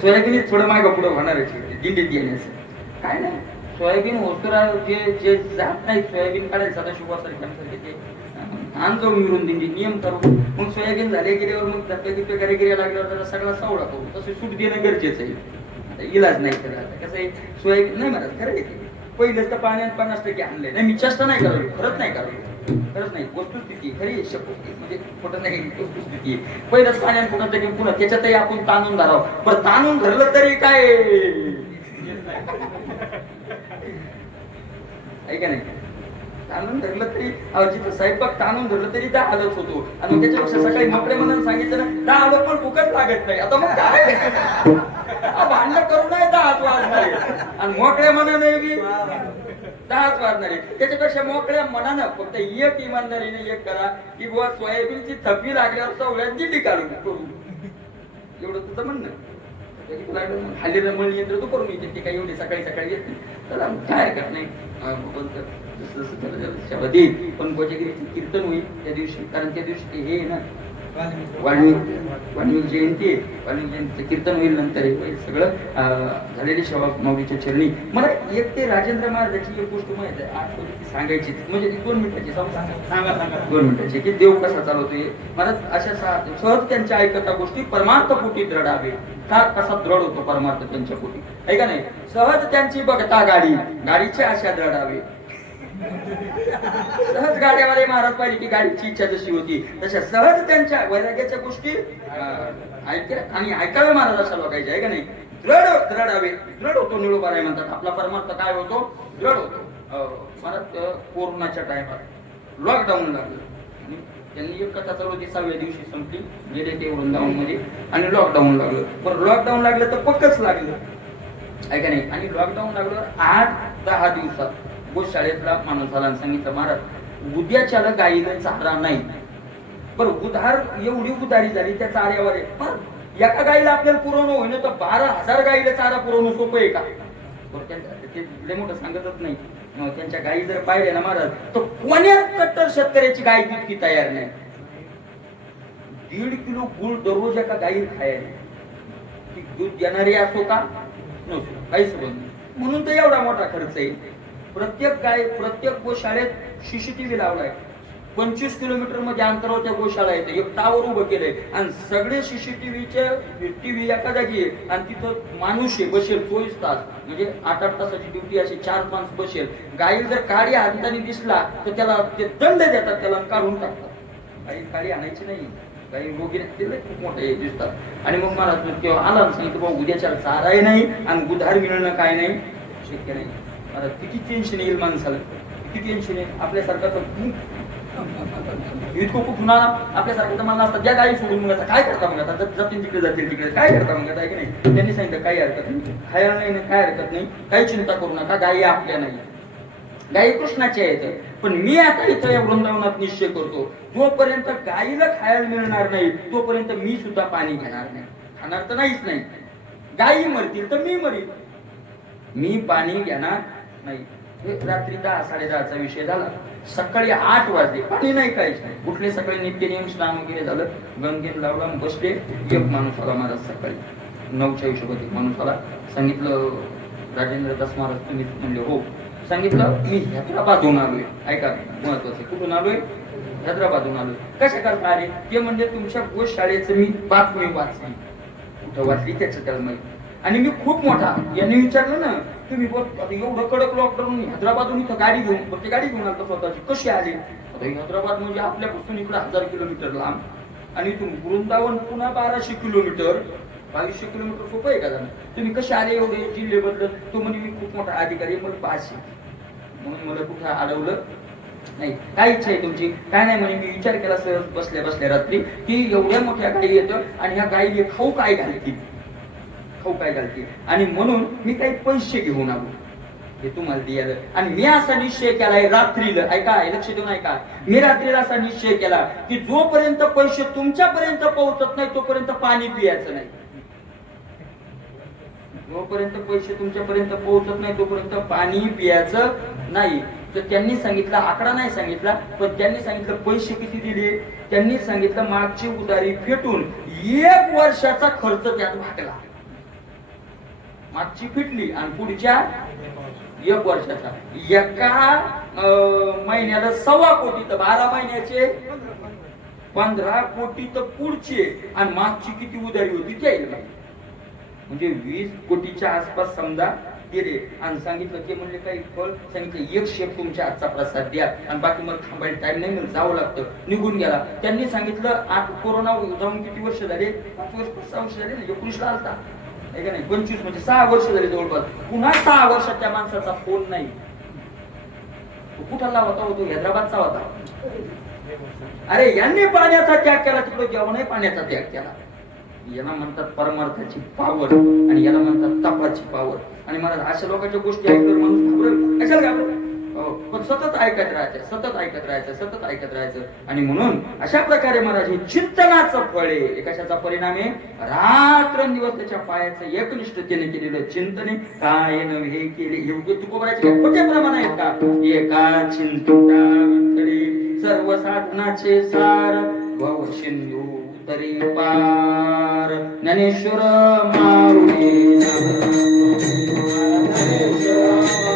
सोयाबीन थोडं मागं पुढं होणार आहे दिंडीत येण्याचं. काय नाही, सोयाबीन होतरा जे जात नाही सोयाबीन काढायचं आता शुभासारखे ते आण जाऊन मिळून दिंडी नियम करू. मग सोयाबीन झाले गेल्यावर मग धप्प्या कारिगिरी लागल्यावर त्याला सगळा सावळा करू. तसे सूट देणं गरजेचं आहे. आता इलाज नाही खरं. आता कसं आहे सोयाबीन नाही मला खरं येते पहिलेच तर पाण्यात 50% आणले नाही. मी चेष्टा नाही करावी, खरंच नाही करावी, खरंच नाही. वस्तुस्थिती खरी शपथ म्हणजे खोटं नाही, वस्तुस्थिती. पहिलंच पाण्यात पुन्हा तरी पुन्हा त्याच्यातही आपण ताणून धरावं. पण ताणून धरलं तरी काय ऐका नाही, ताणून धरलं तरी जिथं स्वयंपाक ताणून धरलं तरी 10 आलोच होतो. आणि त्याच्यापेक्षा सकाळी मोकळे मनानं सांगितलं ना 10 आलो पण फुकट लागत नाही. आता मग काय भांडण करू नये 10 वाजणार आणि मोकळ्या मनानं 10 वाजणार. त्याच्यापेक्षा मोकळ्या मनानं फक्त एक इमानदारीने एक करा की बुवा सोयाबीनची थपी लागल्यावर सवळ्यात दिली काढून करू. एवढं तुझं म्हणणं. खाली रमण यंत्र तू करून येते, ते काही एवढी सकाळी सकाळी येत नाही. तर काय हरकत नाही, पण कोजागिरीचं कीर्तन होईल त्या दिवशी. कारण त्या दिवशी हे ना वाल्मिक जयंती आहे. वाल्मिक जयंतीचं कीर्तन होईल. नंतर हे सगळं झालेली सेवा माऊलीच्या चरणी. मला एक ते राजेंद्र महाराजांची एक गोष्ट माहिती आहे, आठवली ती सांगायची. म्हणजे 2 मिनिटाची सांगा 2 मिनिटाची की देव कसा चालवतोय. मला अशा सहज त्यांच्या ऐकता गोष्टी परमार्थ पोटी दृढावे. का कसा दृढ होतो परमार्थ त्यांच्या पोटी आहे का नाही. सहज त्यांची बघता गाडीची आशा दृढावे. सहज गाड्यावाले महाराज पाहिजे की गाडीची इच्छा जशी होती तशा सहज त्यांच्या वैराग्याच्या गोष्टी ऐकल्या आणि ऐकावे महाराज अशा लोकांचे आहे का नाही. दृढावे. दृढ होतो निळोबा राय म्हणतात. आपला परमार्थ काय होतो? दृढ होतो. महाराज कोरोनाच्या टायमात लॉकडाऊन लागलं. त्यांनी एक कथा चालू होती 6व्या दिवशी संपली गेले ते वृंदावन मध्ये आणि लॉकडाऊन लागलं. पण लॉकडाऊन लागलं तर पक्कच लागलं आहे का नाही. आणि लॉकडाऊन लागलं 8-10 दिवसात गोशाळेतला माणूस आला आणि सांगितलं महाराज उद्याच्याला गाईला चारा नाही. बरं उधार एवढी उधारी झाली त्या चाऱ्यावर. एका गाईला आपल्याला पुरवणं होईन तर 12,000 गाईला चारा पुरवणं सोपं आहे का? ते मोठं सांगतच नाही. त्यांच्या गायी जर पाहिल्या ना महाराज तर कोण्याच कट्टर शेतकऱ्याची गाय तितकी तयार नाही. 1.5 किलो गुळ दररोज एका गाई खायला. ती दूध देणारी असो का नसो काही संबंध नाही. म्हणून तर एवढा मोठा खर्च आहे. प्रत्येक गोशाळेत CCTV लावलाय. 25 किलोमीटर मध्ये अंतरावर त्या गोशाळा येते. एक टावर उभं केलंय आणि सगळे टीव्ही एका जागी आहे. आणि तिथं माणूस आहे बसेल 24 तास. म्हणजे 8-8 तासाची ड्युटी अशी 4-5 बसेल. गाई जर काळी हाताने दिसला तर त्याला ते दंड देतात, त्याला काढून टाकतात. काळी आणायची नाही. काही रोगी खूप मोठे दिसतात. आणि मग मला तेव्हा आला सांगितलं बाबा उद्याच्या चाराही नाही आणि उधार मिळणं काय नाही शक्य नाही. आता किती टेन्शन येईल माणसाला, किती टेन्शन येईल. आपल्यासारखं तर इतकं कुठून आपल्यासारखं तर मला असतात ज्या गाई सोडून मग आता काय करता. मग आता जातील तिकडे जातील तिकडे काय करता मग आता आहे की नाही. त्यांनी सांगितलं काही हरकत नाही, खायला नाही काय हरकत नाही, काही चिंता करू नका, गायी आपल्या नाही. गायी कृष्णाच्या आहेत. पण मी आता इथं या वृंदावनात निश्चय करतो, जोपर्यंत गायीला खायला मिळणार नाही तोपर्यंत मी सुद्धा पाणी घेणार नाही. खाणार तर नाहीच नाही. गायी मरतील तर मी मरीन, मी पाणी घेणार नाही. रात्री 10-10:30चा विषय झाला. सकाळी 8 वाजले, पाणी नाही, काहीच नाही. कुठले सकाळी नित्य नियम स्नान वगैरे झालं, गंगेन लावला, बसले. एक माणूस आला माझा सकाळी 9च्या हिशोबात. एक माणूस आला, सांगितलं राजेंद्र दास महाराज तुम्ही? म्हणले हो. सांगितलं मी हैदराबादहून आलोय. ऐका महत्वाचं, कुठून आलोय? हैदराबादहून आलोय. कशा करता आले? ते म्हणजे तुमच्या गोशाळेचं मी बातमी वाचली. कुठं वाचली त्याचं त्याला माहिती. आणि मी खूप मोठा, यांनी विचारलं ना तुम्ही आता एवढं कडक लॉकडाऊन हैदराबादहून इथं गाडी घेऊन, ते गाडी घेऊन आलं स्वतःची, कशी आली? आता हैदराबाद म्हणजे आपल्यापासून इकडे 1000 किलोमीटर लांब, आणि इथून वृंदावन पुन्हा 1200 किलोमीटर, 2200 किलोमीटर सोपं आहे का जाणं? तुम्ही कसे आले एवढे जिल्हे बदलत? तो म्हणजे मी खूप मोठा अधिकारी, मला 5 म्हणून मला कुठं अडवलं नाही. काय इच्छा आहे तुमची? काय नाही म्हणे. मी विचार केला सहज बसल्या बसल्या रात्री की एवढ्या मोठ्या गायी येतं आणि ह्या गायी खाऊ काय घालतील, खाऊ काय घालतील, आणि म्हणून मी काही पैसे घेऊन आलो हे तुम्हाला द्यायला. आणि मी असा निश्चय केलाय रात्रीला, ऐका लक्ष देऊन ऐका, मी रात्रीला असा निश्चय केला की जोपर्यंत पैसे तुमच्यापर्यंत पोहोचत नाही तोपर्यंत पाणी पियाचं नाही. जोपर्यंत पैसे तुमच्यापर्यंत पोहोचत नाही तोपर्यंत पाणी पियाचं नाही. तर त्यांनी सांगितलं, आकडा नाही सांगितला, पण त्यांनी सांगितलं पैसे किती दिले. त्यांनी सांगितलं मागची उधारी फेटून 1 वर्षाचा खर्च त्यात भागला. मागची फिटली आणि पुढच्या 1 वर्षाचा. एका महिन्याला 1.25 कोटी, तर 12 महिन्याचे 15 कोटी तर पुढचे, आणि मागची किती उधारी होती ते म्हणजे 20 कोटीच्या आसपास समजा गेले. आणि सांगितलं ते म्हणजे काही फळ, सांगितलं 1 शेप तुमच्या हातचा प्रसाद द्या आणि बाकी मला थांबायला टाइम नाही, मला जावं लागतं. निघून गेला. त्यांनी सांगितलं आता कोरोना जाऊन किती वर्ष झाले? 5 वर्ष 6 वर्ष झाले ना. 19ला आलता का नाही, 25 म्हणजे 6 वर्ष झाले जवळपास. पुन्हा 6 वर्षात त्या माणसाचा फोन नाही. कुठला होता? तो हैदराबादचा होता. अरे यांनी पाण्याचा त्याग केला, तिकडे जेवणही पाण्याचा त्याग केला. याला म्हणतात परमार्थाची पावर आणि याला म्हणतात तपाची पावर. आणि मला अशा लोकांच्या गोष्टी ऐकल्यावर माणूस घाबरेल. कशाला घाबरेल? पण सतत ऐकत राहायचं, सतत ऐकत राहायचं, सतत ऐकत राहायचं. आणि म्हणून अशा प्रकारे महाराज हे चिंतनाचं फळ आहे. कशाचा परिणाम आहे? रात्रंदिवस त्याच्या पायाचं एकनिष्ठतेने केलेलं चिंतन आहे. काय नव्हे केले योग्य तुकोबराचे खोटे प्रमाण आहेत का? एका चिंतुका विठ्ठले सर्व साधनाचे सार, भव सिंधू तरी पार. ज्ञानेश्वर माऊली, ज्ञानेश्वर